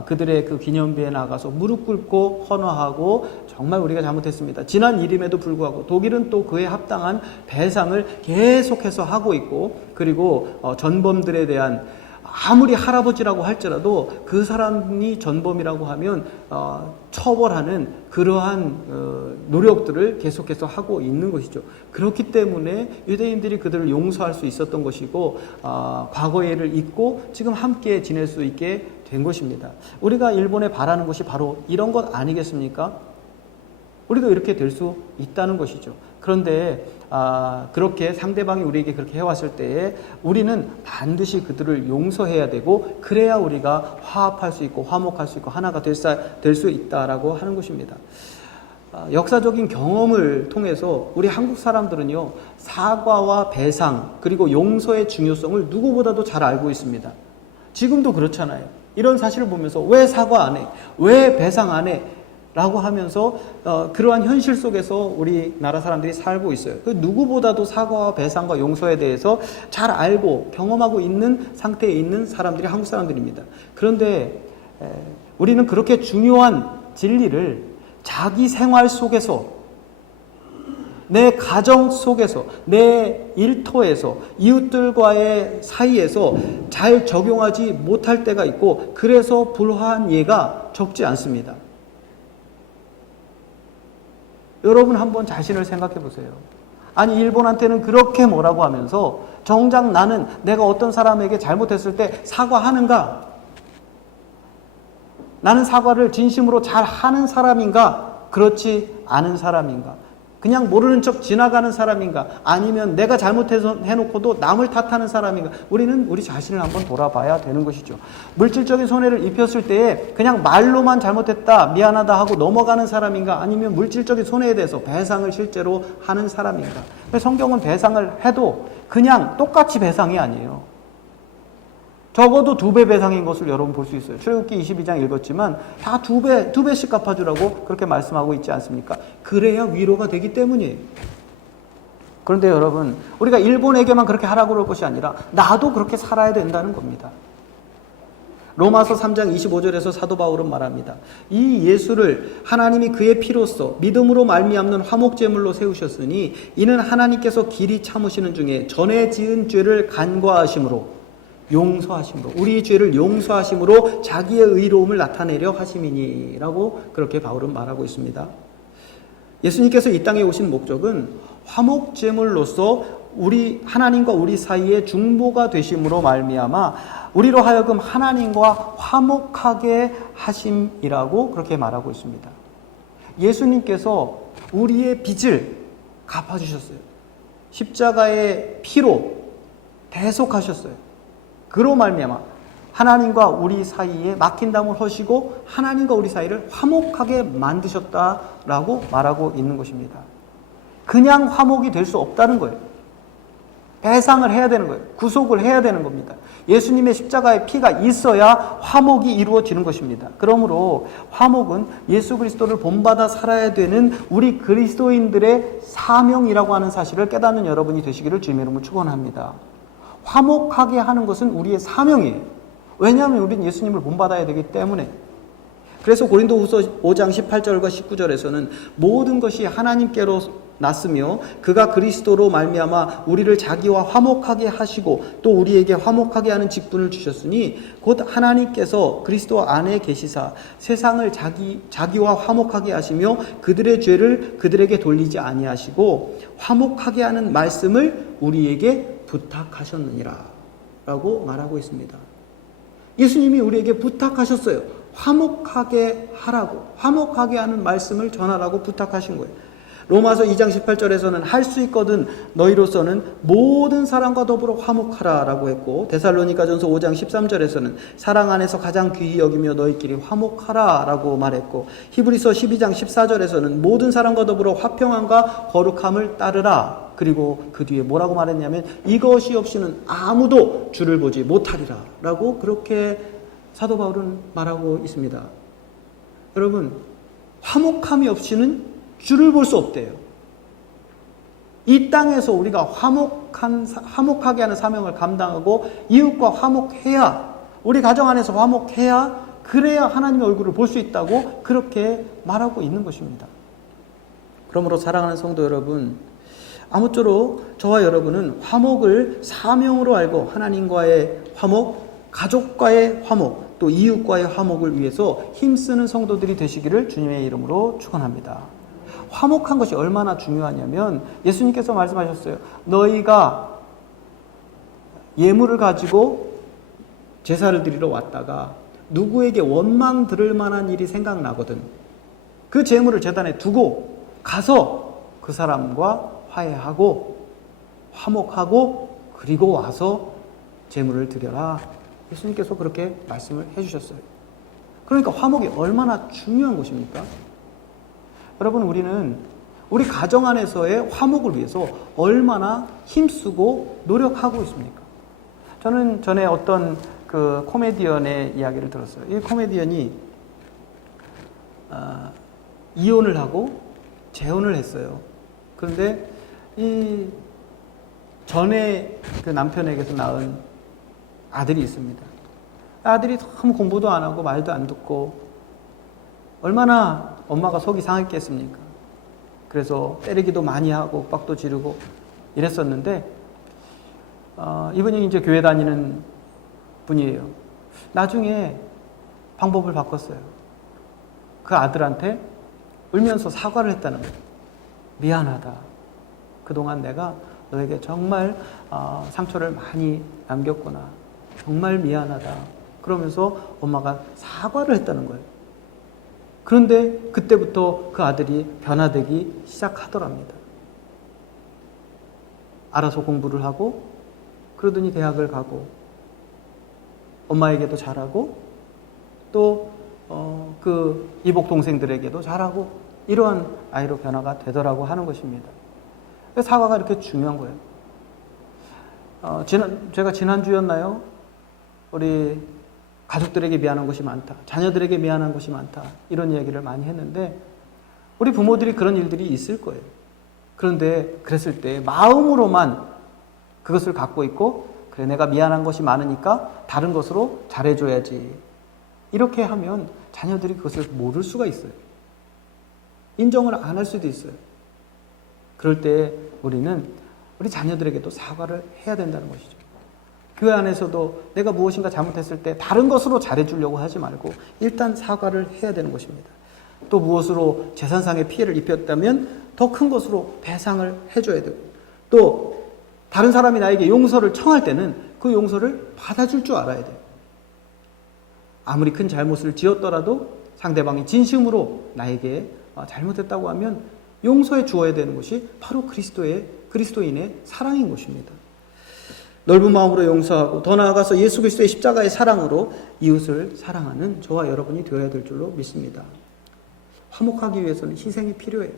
그들의 그 기념비에 나가서 무릎 꿇고 헌화하고 정말 우리가 잘못했습니다, 지난 일임에도 불구하고 독일은 또 그에 합당한 배상을 계속해서 하고 있고, 그리고 전범들에 대한 아무리 할아버지라고 할지라도 그 사람이 전범이라고 하면 처벌하는 그러한 노력들을 계속해서 하고 있는 것이죠. 그렇기 때문에 유대인들이 그들을 용서할 수 있었던 것이고 과거의 일을 잊고 지금 함께 지낼 수 있게 된 것입니다. 우리가 일본에 바라는 것이 바로 이런 것 아니겠습니까? 우리도 이렇게 될 수 있다는 것이죠. 그런데 그렇게 상대방이 우리에게 그렇게 해왔을 때에 우리는 반드시 그들을 용서해야 되고, 그래야 우리가 화합할 수 있고 화목할 수 있고 하나가 될 수 있다라고 하는 것입니다. 역사적인 경험을 통해서 우리 한국 사람들은요, 사과와 배상 그리고 용서의 중요성을 누구보다도 잘 알고 있습니다. 지금도 그렇잖아요. 이런 사실을 보면서 왜 사과 안 해? 왜 배상 안 해? 라고 하면서 그러한 현실 속에서 우리나라 사람들이 살고 있어요. 그 누구보다도 사과와 배상과 용서에 대해서 잘 알고 경험하고 있는 상태에 있는 사람들이 한국 사람들입니다. 그런데 우리는 그렇게 중요한 진리를 자기 생활 속에서, 내 가정 속에서, 내 일터에서, 이웃들과의 사이에서 잘 적용하지 못할 때가 있고, 그래서 불화한 예가 적지 않습니다. 여러분 한번 자신을 생각해 보세요. 아니, 일본한테는 그렇게 뭐라고 하면서 정작 나는 내가 어떤 사람에게 잘못했을 때 사과하는가? 나는 사과를 진심으로 잘 하는 사람인가? 그렇지 않은 사람인가? 그냥 모르는 척 지나가는 사람인가? 아니면 내가 잘못해서 해놓고도 남을 탓하는 사람인가? 우리는 우리 자신을 한번 돌아봐야 되는 것이죠. 물질적인 손해를 입혔을 때에 그냥 말로만 잘못했다, 미안하다 하고 넘어가는 사람인가? 아니면 물질적인 손해에 대해서 배상을 실제로 하는 사람인가? 성경은 배상을 해도 그냥 똑같이 배상이 아니에요. 적어도 2배 배상인 것을 여러분 볼 수 있어요. 출애굽기 22장 읽었지만 다 2배씩 갚아주라고 그렇게 말씀하고 있지 않습니까? 그래야 위로가 되기 때문이에요. 그런데 여러분, 우리가 일본에게만 그렇게 하라고 그럴 것이 아니라 나도 그렇게 살아야 된다는 겁니다. 로마서 3장 25절에서 사도 바울은 말합니다. 이 예수를 하나님이 그의 피로써 믿음으로 말미암는 화목제물로 세우셨으니 이는 하나님께서 길이 참으시는 중에 전에 지은 죄를 간과하심으로, 용서하심으로, 우리의 죄를 용서하심으로 자기의 의로움을 나타내려 하심이니라고 그렇게 바울은 말하고 있습니다. 예수님께서 이 땅에 오신 목적은 화목제물로서 우리 하나님과 우리 사이에 중보가 되심으로 말미암아 우리로 하여금 하나님과 화목하게 하심이라고 그렇게 말하고 있습니다. 예수님께서 우리의 빚을 갚아주셨어요. 십자가의 피로 대속하셨어요. 그로 말미암아 하나님과 우리 사이에 막힌 담을 허시고 하나님과 우리 사이를 화목하게 만드셨다라고 말하고 있는 것입니다. 그냥 화목이 될 수 없다는 거예요. 배상을 해야 되는 거예요. 구속을 해야 되는 겁니다. 예수님의 십자가의 피가 있어야 화목이 이루어지는 것입니다. 그러므로 화목은 예수 그리스도를 본받아 살아야 되는 우리 그리스도인들의 사명이라고 하는 사실을 깨닫는 여러분이 되시기를 주님의 이름으로 축원합니다. 화목하게 하는 것은 우리의 사명이에요. 왜냐하면 우리는 예수님을 본받아야 되기 때문에. 그래서 고린도후서 5장 18절과 19절에서는 모든 것이 하나님께로 났으며 그가 그리스도로 말미암아 우리를 자기와 화목하게 하시고 또 우리에게 화목하게 하는 직분을 주셨으니 곧 하나님께서 그리스도 안에 계시사 세상을 자기와 화목하게 하시며 그들의 죄를 그들에게 돌리지 아니하시고 화목하게 하는 말씀을 우리에게 부탁하셨느니라 라고 말하고 있습니다. 예수님이 우리에게 부탁하셨어요. 화목하게 하라고, 화목하게 하는 말씀을 전하라고 부탁하신 거예요. 로마서 2장 18절에서는 할 수 있거든 너희로서는 모든 사람과 더불어 화목하라 라고 했고, 데살로니가전서 5장 13절에서는 사랑 안에서 가장 귀히 여기며 너희끼리 화목하라 라고 말했고, 히브리서 12장 14절에서는 모든 사람과 더불어 화평함과 거룩함을 따르라. 그리고 그 뒤에 뭐라고 말했냐면 이것이 없이는 아무도 주를 보지 못하리라 라고 그렇게 사도 바울은 말하고 있습니다. 여러분, 화목함이 없이는 주를 볼 수 없대요. 이 땅에서 우리가 화목하게 하는 사명을 감당하고 이웃과 화목해야, 우리 가정 안에서 화목해야, 그래야 하나님의 얼굴을 볼 수 있다고 그렇게 말하고 있는 것입니다. 그러므로 사랑하는 성도 여러분, 아무쪼록 저와 여러분은 화목을 사명으로 알고 하나님과의 화목, 가족과의 화목, 또 이웃과의 화목을 위해서 힘쓰는 성도들이 되시기를 주님의 이름으로 축원합니다. 화목한 것이 얼마나 중요하냐면 예수님께서 말씀하셨어요. 너희가 예물을 가지고 제사를 드리러 왔다가 누구에게 원망 들을 만한 일이 생각나거든. 그 제물을 제단에 두고 가서 그 사람과 화해하고 화목하고 그리고 와서 제물을 드려라. 예수님께서 그렇게 말씀을 해주셨어요. 그러니까 화목이 얼마나 중요한 것입니까? 여러분, 우리는 우리 가정 안에서의 화목을 위해서 얼마나 힘쓰고 노력하고 있습니까? 저는 전에 어떤 그 코미디언의 이야기를 들었어요. 이 코미디언이 이혼을 하고 재혼을 했어요. 그런데 이 전에 그 남편에게서 낳은 아들이 있습니다. 아들이 너무 공부도 안 하고 말도 안 듣고 얼마나 엄마가 속이 상했겠습니까? 그래서 때리기도 많이 하고 윽박도 지르고 이랬었는데 이분이 이제 교회 다니는 분이에요. 나중에 방법을 바꿨어요. 그 아들한테 울면서 사과를 했다는 거예요. 미안하다. 그동안 내가 너에게 정말 상처를 많이 남겼구나. 정말 미안하다. 그러면서 엄마가 사과를 했다는 거예요. 그런데 그때부터 그 아들이 변화되기 시작하더랍니다. 알아서 공부를 하고 그러더니 대학을 가고 엄마에게도 잘하고 또 그 이복 동생들에게도 잘하고 이러한 아이로 변화가 되더라고 하는 것입니다. 사과가 이렇게 중요한 거예요. 제가 지난주였나요? 우리 가족들에게 미안한 것이 많다. 자녀들에게 미안한 것이 많다. 이런 이야기를 많이 했는데 우리 부모들이 그런 일들이 있을 거예요. 그런데 그랬을 때 마음으로만 그것을 갖고 있고 그래 내가 미안한 것이 많으니까 다른 것으로 잘해줘야지. 이렇게 하면 자녀들이 그것을 모를 수가 있어요. 인정을 안 할 수도 있어요. 그럴 때 우리는 우리 자녀들에게도 사과를 해야 된다는 것이죠. 교회 안에서도 내가 무엇인가 잘못했을 때 다른 것으로 잘해주려고 하지 말고 일단 사과를 해야 되는 것입니다. 또 무엇으로 재산상의 피해를 입혔다면 더 큰 것으로 배상을 해줘야 되고 또 다른 사람이 나에게 용서를 청할 때는 그 용서를 받아줄 줄 알아야 돼요. 아무리 큰 잘못을 지었더라도 상대방이 진심으로 나에게 잘못했다고 하면 용서해 주어야 되는 것이 바로 그리스도인의 사랑인 것입니다. 넓은 마음으로 용서하고 더 나아가서 예수 그리스도의 십자가의 사랑으로 이웃을 사랑하는 저와 여러분이 되어야 될 줄로 믿습니다. 화목하기 위해서는 희생이 필요해요.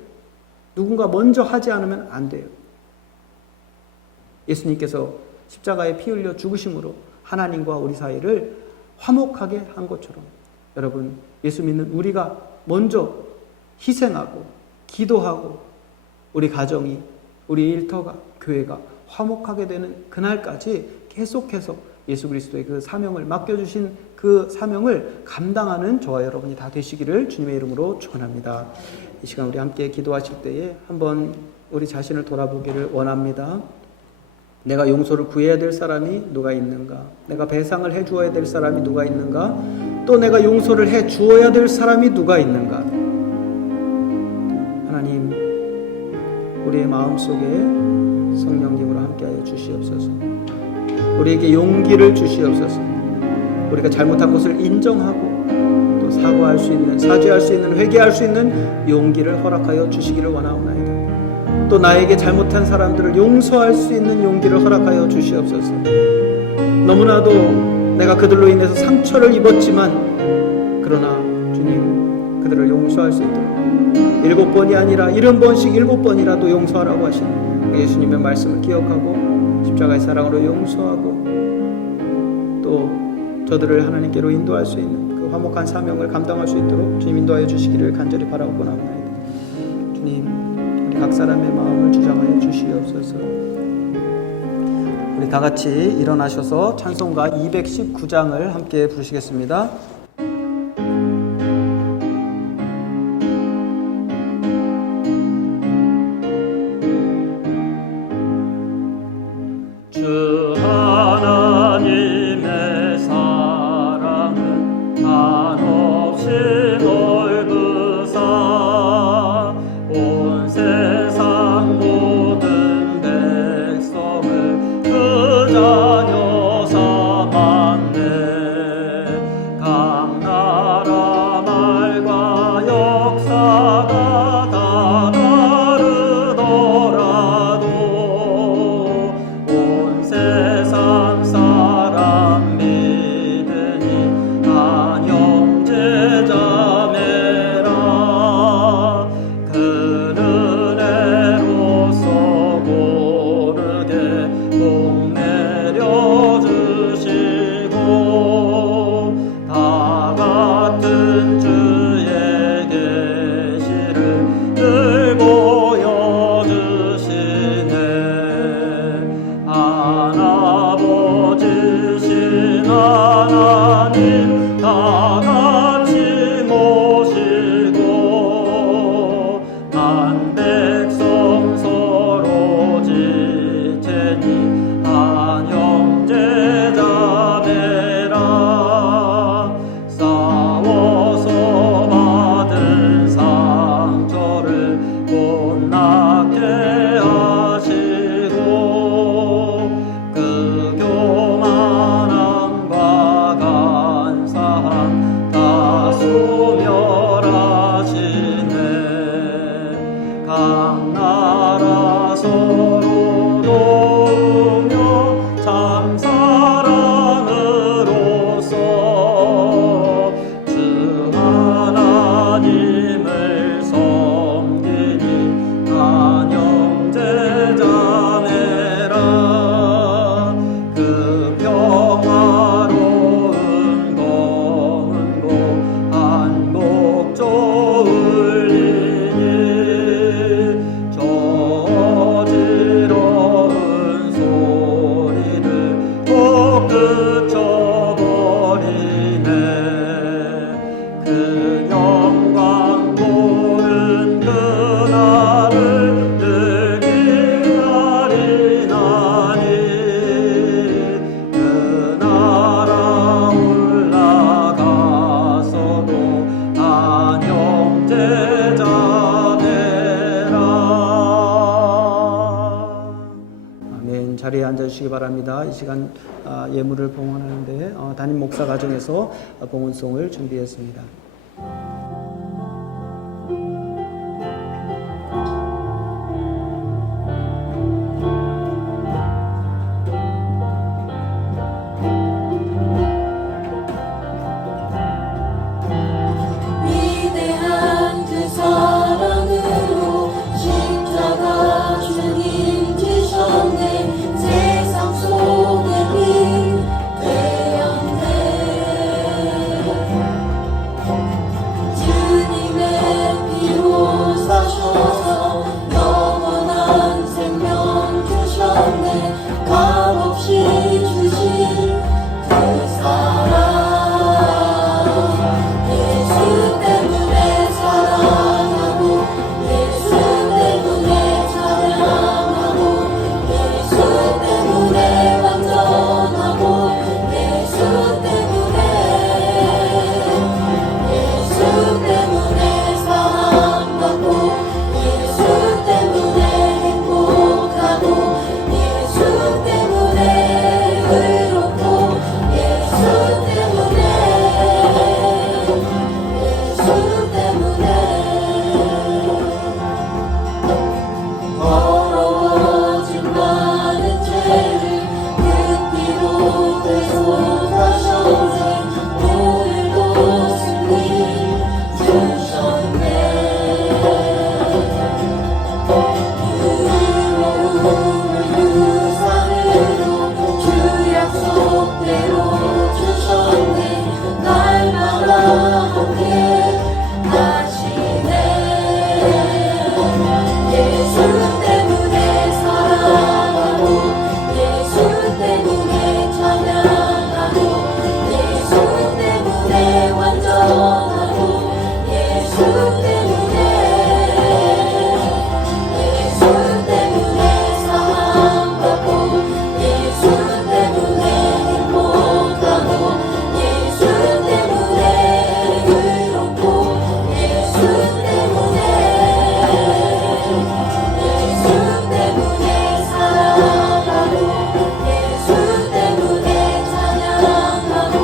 누군가 먼저 하지 않으면 안 돼요. 예수님께서 십자가에 피 흘려 죽으심으로 하나님과 우리 사이를 화목하게 한 것처럼 여러분 예수 믿는 우리가 먼저 희생하고 기도하고 우리 가정이 우리 일터가 교회가 화목하게 되는 그날까지 계속해서 예수 그리스도의 그 사명을 맡겨주신 그 사명을 감당하는 저와 여러분이 다 되시기를 주님의 이름으로 축원합니다. 이 시간 우리 함께 기도하실 때에 한번 우리 자신을 돌아보기를 원합니다. 내가 용서를 구해야 될 사람이 누가 있는가? 내가 배상을 해 주어야 될 사람이 누가 있는가? 또 내가 용서를 해 주어야 될 사람이 누가 있는가? 하나님, 우리의 마음속에 성령님으로 함께하여 주시옵소서. 우리에게 용기를 주시옵소서. 우리가 잘못한 것을 인정하고 또 사과할 수 있는, 사죄할 수 있는, 회개할 수 있는 용기를 허락하여 주시기를 원하옵나이다. 또 나에게 잘못한 사람들을 용서할 수 있는 용기를 허락하여 주시옵소서. 너무나도 내가 그들로 인해서 상처를 입었지만 그러나 주님 그들을 용서할 수 있도록 7번이 아니라 70번씩 7번이라도 용서하라고 하신 예수님의 말씀을 기억하고 십자가의 사랑으로 용서하고 또 저들을 하나님께로 인도할 수 있는 그 화목한 사명을 감당할 수 있도록 주님 인도하여 주시기를 간절히 바라옵고 나옵나이다. 주님 각 사람의 마음을 주장하여 주시옵소서. 우리 다 같이 일어나셔서 찬송가 219장을 함께 부르시겠습니다. 주 하나님의 사랑은 한없이 넓으사 온 세상 모든 백성을 그 자녀 삼았네. 자리에 앉아주시기 바랍니다. 이 시간 예물을 봉헌하는데 담임 목사 가정에서 봉헌송을 준비했습니다. 위대한 그 사랑으로 십자가 주님 지셨네. 세상 속에 빛 되었네. 주님의 피로 사셔서 영원한 생명 주셨네. 값없이 주신 그 사랑, 예수 때문에 사랑하고 예수 때문에 찬양하고 예수 때문에 완전하고 예수 때문에 사랑받고 예수 때문에 행복하고 예수 때문에 의롭고 예수 때문에 더러워진 많은 죄를 그 피로 대속하셨네. 오늘도 승리 주셨네. 그 상으로 주 약속대로 주셨네. 날마다 함께 하시네. 예수 때문에 사랑하고 예수 때문에 찬양하고 예수 때문에 완전하고 예수 때문에 사랑받고 예수 때문에 행복하고 예수 때문에 의롭고 예수 때문에 사랑하고 예수 때문에 찬양하고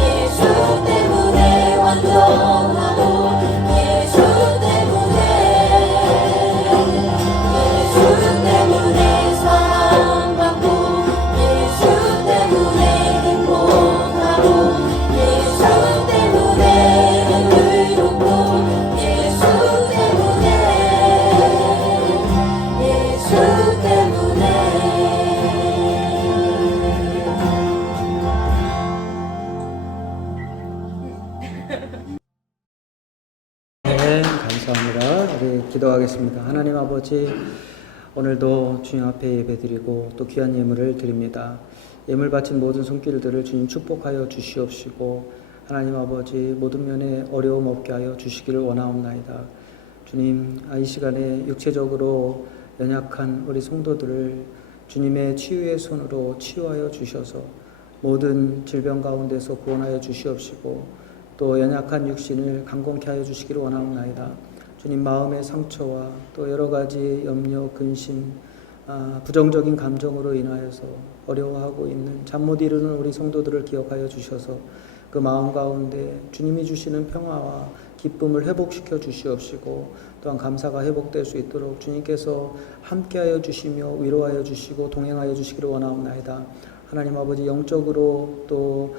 예수 때문에 완전하고 예수 때문에 사랑받고 예수 때문에 행복하고 예수 때문에 의롭고 예수 때문에 네, 감사합니다. 우리 기도하겠습니다. 하나님 아버지, 오늘도 주님 앞에 예배드리고 또 귀한 예물을 드립니다. 예물 바친 모든 손길들을 주님 축복하여 주시옵시고 하나님 아버지 모든 면에 어려움 없게 하여 주시기를 원하옵나이다. 주님, 이 시간에 육체적으로 연약한 우리 성도들을 주님의 치유의 손으로 치유하여 주셔서 모든 질병 가운데서 구원하여 주시옵시고 또 연약한 육신을 강건케 하여 주시기를 원하옵나이다. 주님, 마음의 상처와 또 여러 가지 염려, 근심, 부정적인 감정으로 인하여서 어려워하고 있는 잠 못 이루는 우리 성도들을 기억하여 주셔서 그 마음 가운데 주님이 주시는 평화와 기쁨을 회복시켜 주시옵시고 또한 감사가 회복될 수 있도록 주님께서 함께하여 주시며 위로하여 주시고 동행하여 주시기를 원하옵나이다. 하나님 아버지, 영적으로 또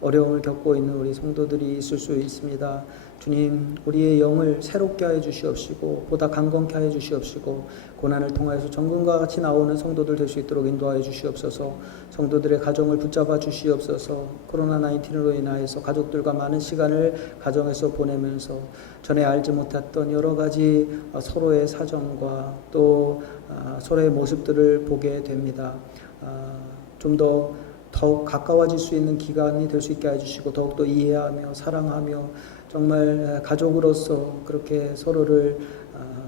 어려움을 겪고 있는 우리 성도들이 있을 수 있습니다. 주님, 우리의 영을 새롭게 하여 주시옵시고 보다 강건케 하여 주시옵시고 고난을 통하여서 정금과 같이 나오는 성도들 될 수 있도록 인도하여 주시옵소서. 성도들의 가정을 붙잡아 주시옵소서. 코로나19로 인하여서 가족들과 많은 시간을 가정에서 보내면서 전에 알지 못했던 여러 가지 서로의 사정과 또 서로의 모습들을 보게 됩니다. 좀 더욱 가까워질 수 있는 기간이 될 수 있게 해주시고 더욱더 이해하며 사랑하며 정말 가족으로서 그렇게 서로를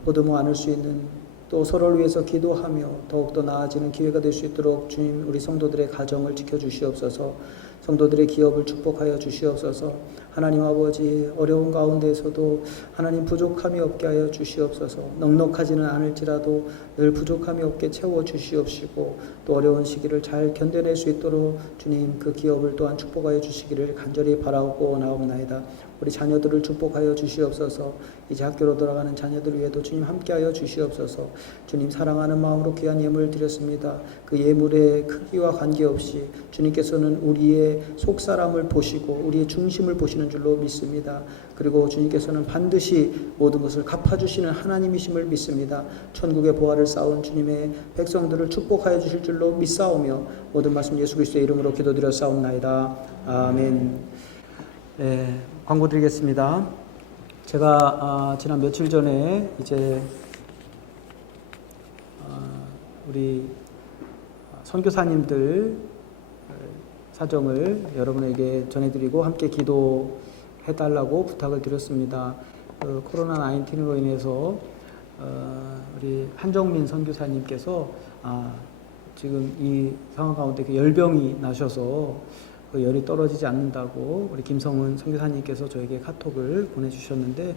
보듬어 안을 수 있는 또 서로를 위해서 기도하며 더욱더 나아지는 기회가 될 수 있도록 주님, 우리 성도들의 가정을 지켜주시옵소서. 성도들의 기업을 축복하여 주시옵소서. 하나님 아버지 어려운 가운데에서도 하나님 부족함이 없게 하여 주시옵소서. 넉넉하지는 않을지라도 늘 부족함이 없게 채워 주시옵시고 또 어려운 시기를 잘 견뎌낼 수 있도록 주님 그 기업을 또한 축복하여 주시기를 간절히 바라고 나옵나이다. 우리 자녀들을 축복하여 주시옵소서. 이제 학교로 돌아가는 자녀들 위에도 주님 함께하여 주시옵소서. 주님 사랑하는 마음으로 귀한 예물을 드렸습니다. 그 예물의 크기와 관계없이 주님께서는 우리의 속사람을 보시고 우리의 중심을 보시는 줄로 믿습니다. 그리고 주님께서는 반드시 모든 것을 갚아주시는 하나님이심을 믿습니다. 천국의 보화를 쌓은 주님의 백성들을 축복하여 주실 줄로 믿사오며 모든 말씀 예수 그리스도의 이름으로 기도드렸사옵나이다. 아멘. 네, 광고 드리겠습니다. 제가 지난 며칠 전에 이제 우리 선교사님들 사정을 여러분에게 전해드리고 함께 기도해달라고 부탁을 드렸습니다. 코로나 19으로 인해서 우리 한정민 선교사님께서 지금 이 상황 가운데 열병이 나셔서 그 열이 떨어지지 않는다고 우리 김성은 선교사님께서 저에게 카톡을 보내주셨는데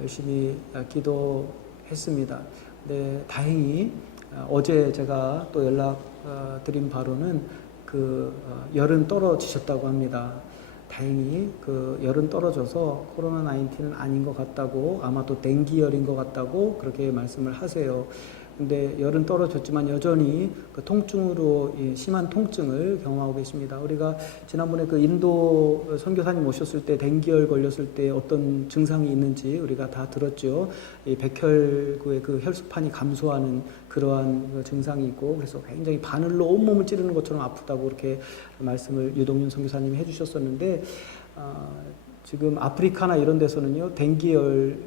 열심히 기도했습니다. 네, 다행히 어제 제가 또 연락 드린 바로는 그 열은 떨어지셨다고 합니다. 다행히 그 열은 떨어져서 코로나 19는 아닌 것 같다고 아마 또 댕기열인 것 같다고 그렇게 말씀을 하세요. 근데 열은 떨어졌지만 여전히 그 통증으로 심한 통증을 경험하고 계십니다. 우리가 지난번에 그 인도 선교사님 오셨을 때 댕기열 걸렸을 때 어떤 증상이 있는지 우리가 다 들었죠. 이 백혈구의 그 혈소판이 감소하는 그러한 그 증상이 있고 그래서 굉장히 바늘로 온몸을 찌르는 것처럼 아프다고 그렇게 말씀을 유동윤 선교사님이 해주셨었는데 지금 아프리카나 이런 데서는요 댕기열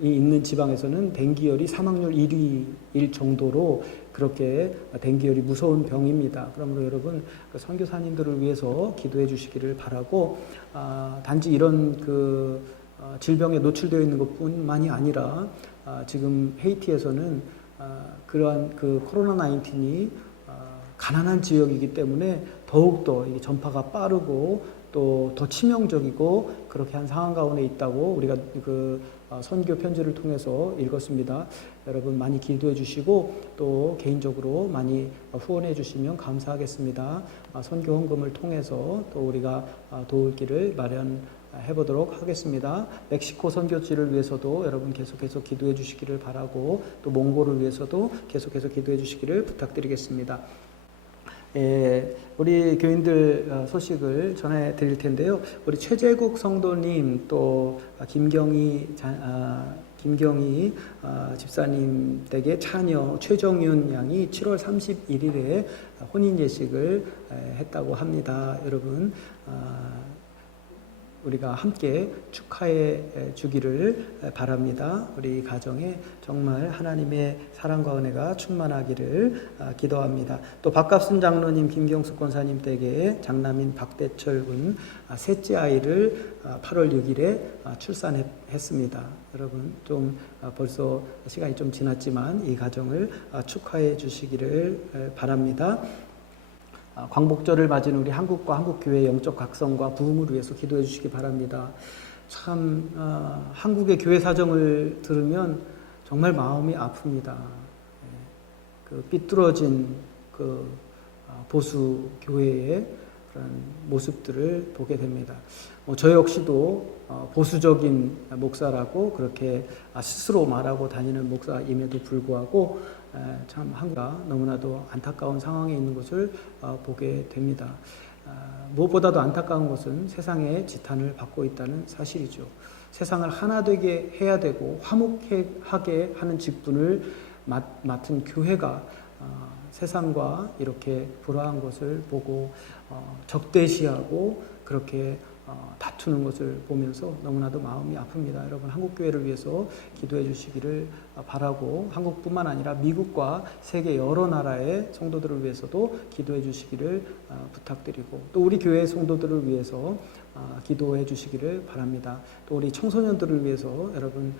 이 있는 지방에서는 댕기열이 사망률 1위일 정도로 그렇게 댕기열이 무서운 병입니다. 그러므로 여러분 그 선교사님들을 위해서 기도해 주시기를 바라고 단지 이런 그 질병에 노출되어 있는 것뿐만이 아니라 지금 헤이티에서는 그러한 그 코로나 19이 가난한 지역이기 때문에 더욱더 이게 전파가 빠르고 또 더 치명적이고 그렇게 한 상황 가운데 있다고 우리가 그 선교 편지를 통해서 읽었습니다. 여러분 많이 기도해 주시고 또 개인적으로 많이 후원해 주시면 감사하겠습니다. 선교 헌금을 통해서 또 우리가 도울 길을 마련해 보도록 하겠습니다. 멕시코 선교지를 위해서도 여러분 계속해서 기도해 주시기를 바라고 또 몽골을 위해서도 계속해서 기도해 주시기를 부탁드리겠습니다. 우리 교인들 소식을 전해 드릴 텐데요. 우리 최재국 성도님 또 김경희 집사님 댁의 차녀 최정윤 양이 7월 31일에 혼인 예식을 했다고 합니다. 여러분 우리가 함께 축하해 주기를 바랍니다. 우리 가정에 정말 하나님의 사랑과 은혜가 충만하기를 기도합니다. 또 박갑순 장로님, 김경숙 권사님 댁에 장남인 박대철 군 셋째 아이를 8월 6일에 출산했습니다. 여러분 좀 벌써 시간이 좀 지났지만 이 가정을 축하해 주시기를 바랍니다. 광복절을 맞은 우리 한국과 한국교회의 영적 각성과 부흥을 위해서 기도해 주시기 바랍니다. 참 한국의 교회 사정을 들으면 정말 마음이 아픕니다. 그 삐뚤어진 그 보수 교회의 그런 모습들을 보게 됩니다. 저 역시도 보수적인 목사라고 그렇게 스스로 말하고 다니는 목사임에도 불구하고 참 한국가 너무나도 안타까운 상황에 있는 것을 보게 됩니다. 무엇보다도 안타까운 것은 세상의 지탄을 받고 있다는 사실이죠. 세상을 하나 되게 해야 되고 화목하게 하는 직분을 맡은 교회가 세상과 이렇게 불화한 것을 보고 적대시하고 그렇게 다투는 것을 보면서 너무나도 마음이 아픕니다. 여러분 한국교회를 위해서 기도해 주시기를 바라고 한국뿐만 아니라 미국과 세계 여러 나라의 성도들을 위해서도 기도해 주시기를 부탁드리고 또 우리 교회 성도들을 위해서 기도해 주시기를 바랍니다. 또 우리 청소년들을 위해서 여러분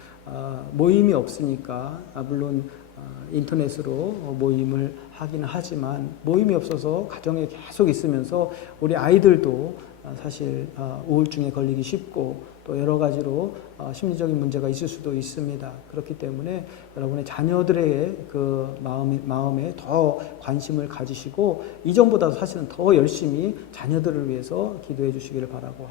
모임이 없으니까 물론 인터넷으로 모임을 하기는 하지만 모임이 없어서 가정에 계속 있으면서 우리 아이들도 사실 우울증에 걸리기 쉽고 또 여러 가지로 심리적인 문제가 있을 수도 있습니다. 그렇기 때문에 여러분의 자녀들의 그 마음에 더 관심을 가지시고 이전보다 사실은 더 열심히 자녀들을 위해서 기도해 주시기를 바라고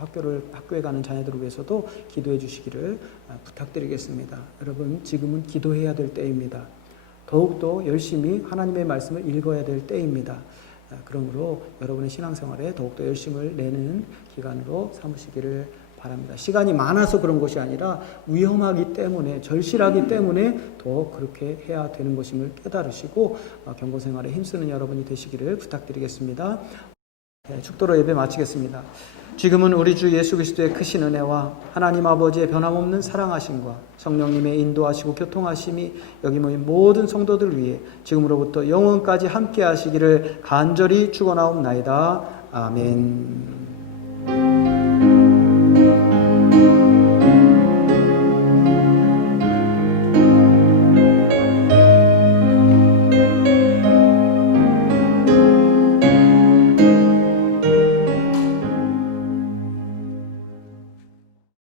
학교에 가는 자녀들을 위해서도 기도해 주시기를 부탁드리겠습니다. 여러분 지금은 기도해야 될 때입니다. 더욱더 열심히 하나님의 말씀을 읽어야 될 때입니다. 그러므로 여러분의 신앙생활에 더욱더 열심을 내는 기간으로 삼으시기를 바랍니다. 시간이 많아서 그런 것이 아니라 위험하기 때문에 절실하기 때문에 더 그렇게 해야 되는 것임을 깨달으시고 경건생활에 힘쓰는 여러분이 되시기를 부탁드리겠습니다. 축도로 예배 마치겠습니다. 지금은 우리 주 예수 그리스도의 크신 은혜와 하나님 아버지의 변함없는 사랑하심과 성령님의 인도하시고 교통하심이 여기 모인 모든 성도들 위해 지금으로부터 영원까지 함께 하시기를 간절히 축원하옵나이다. 아멘.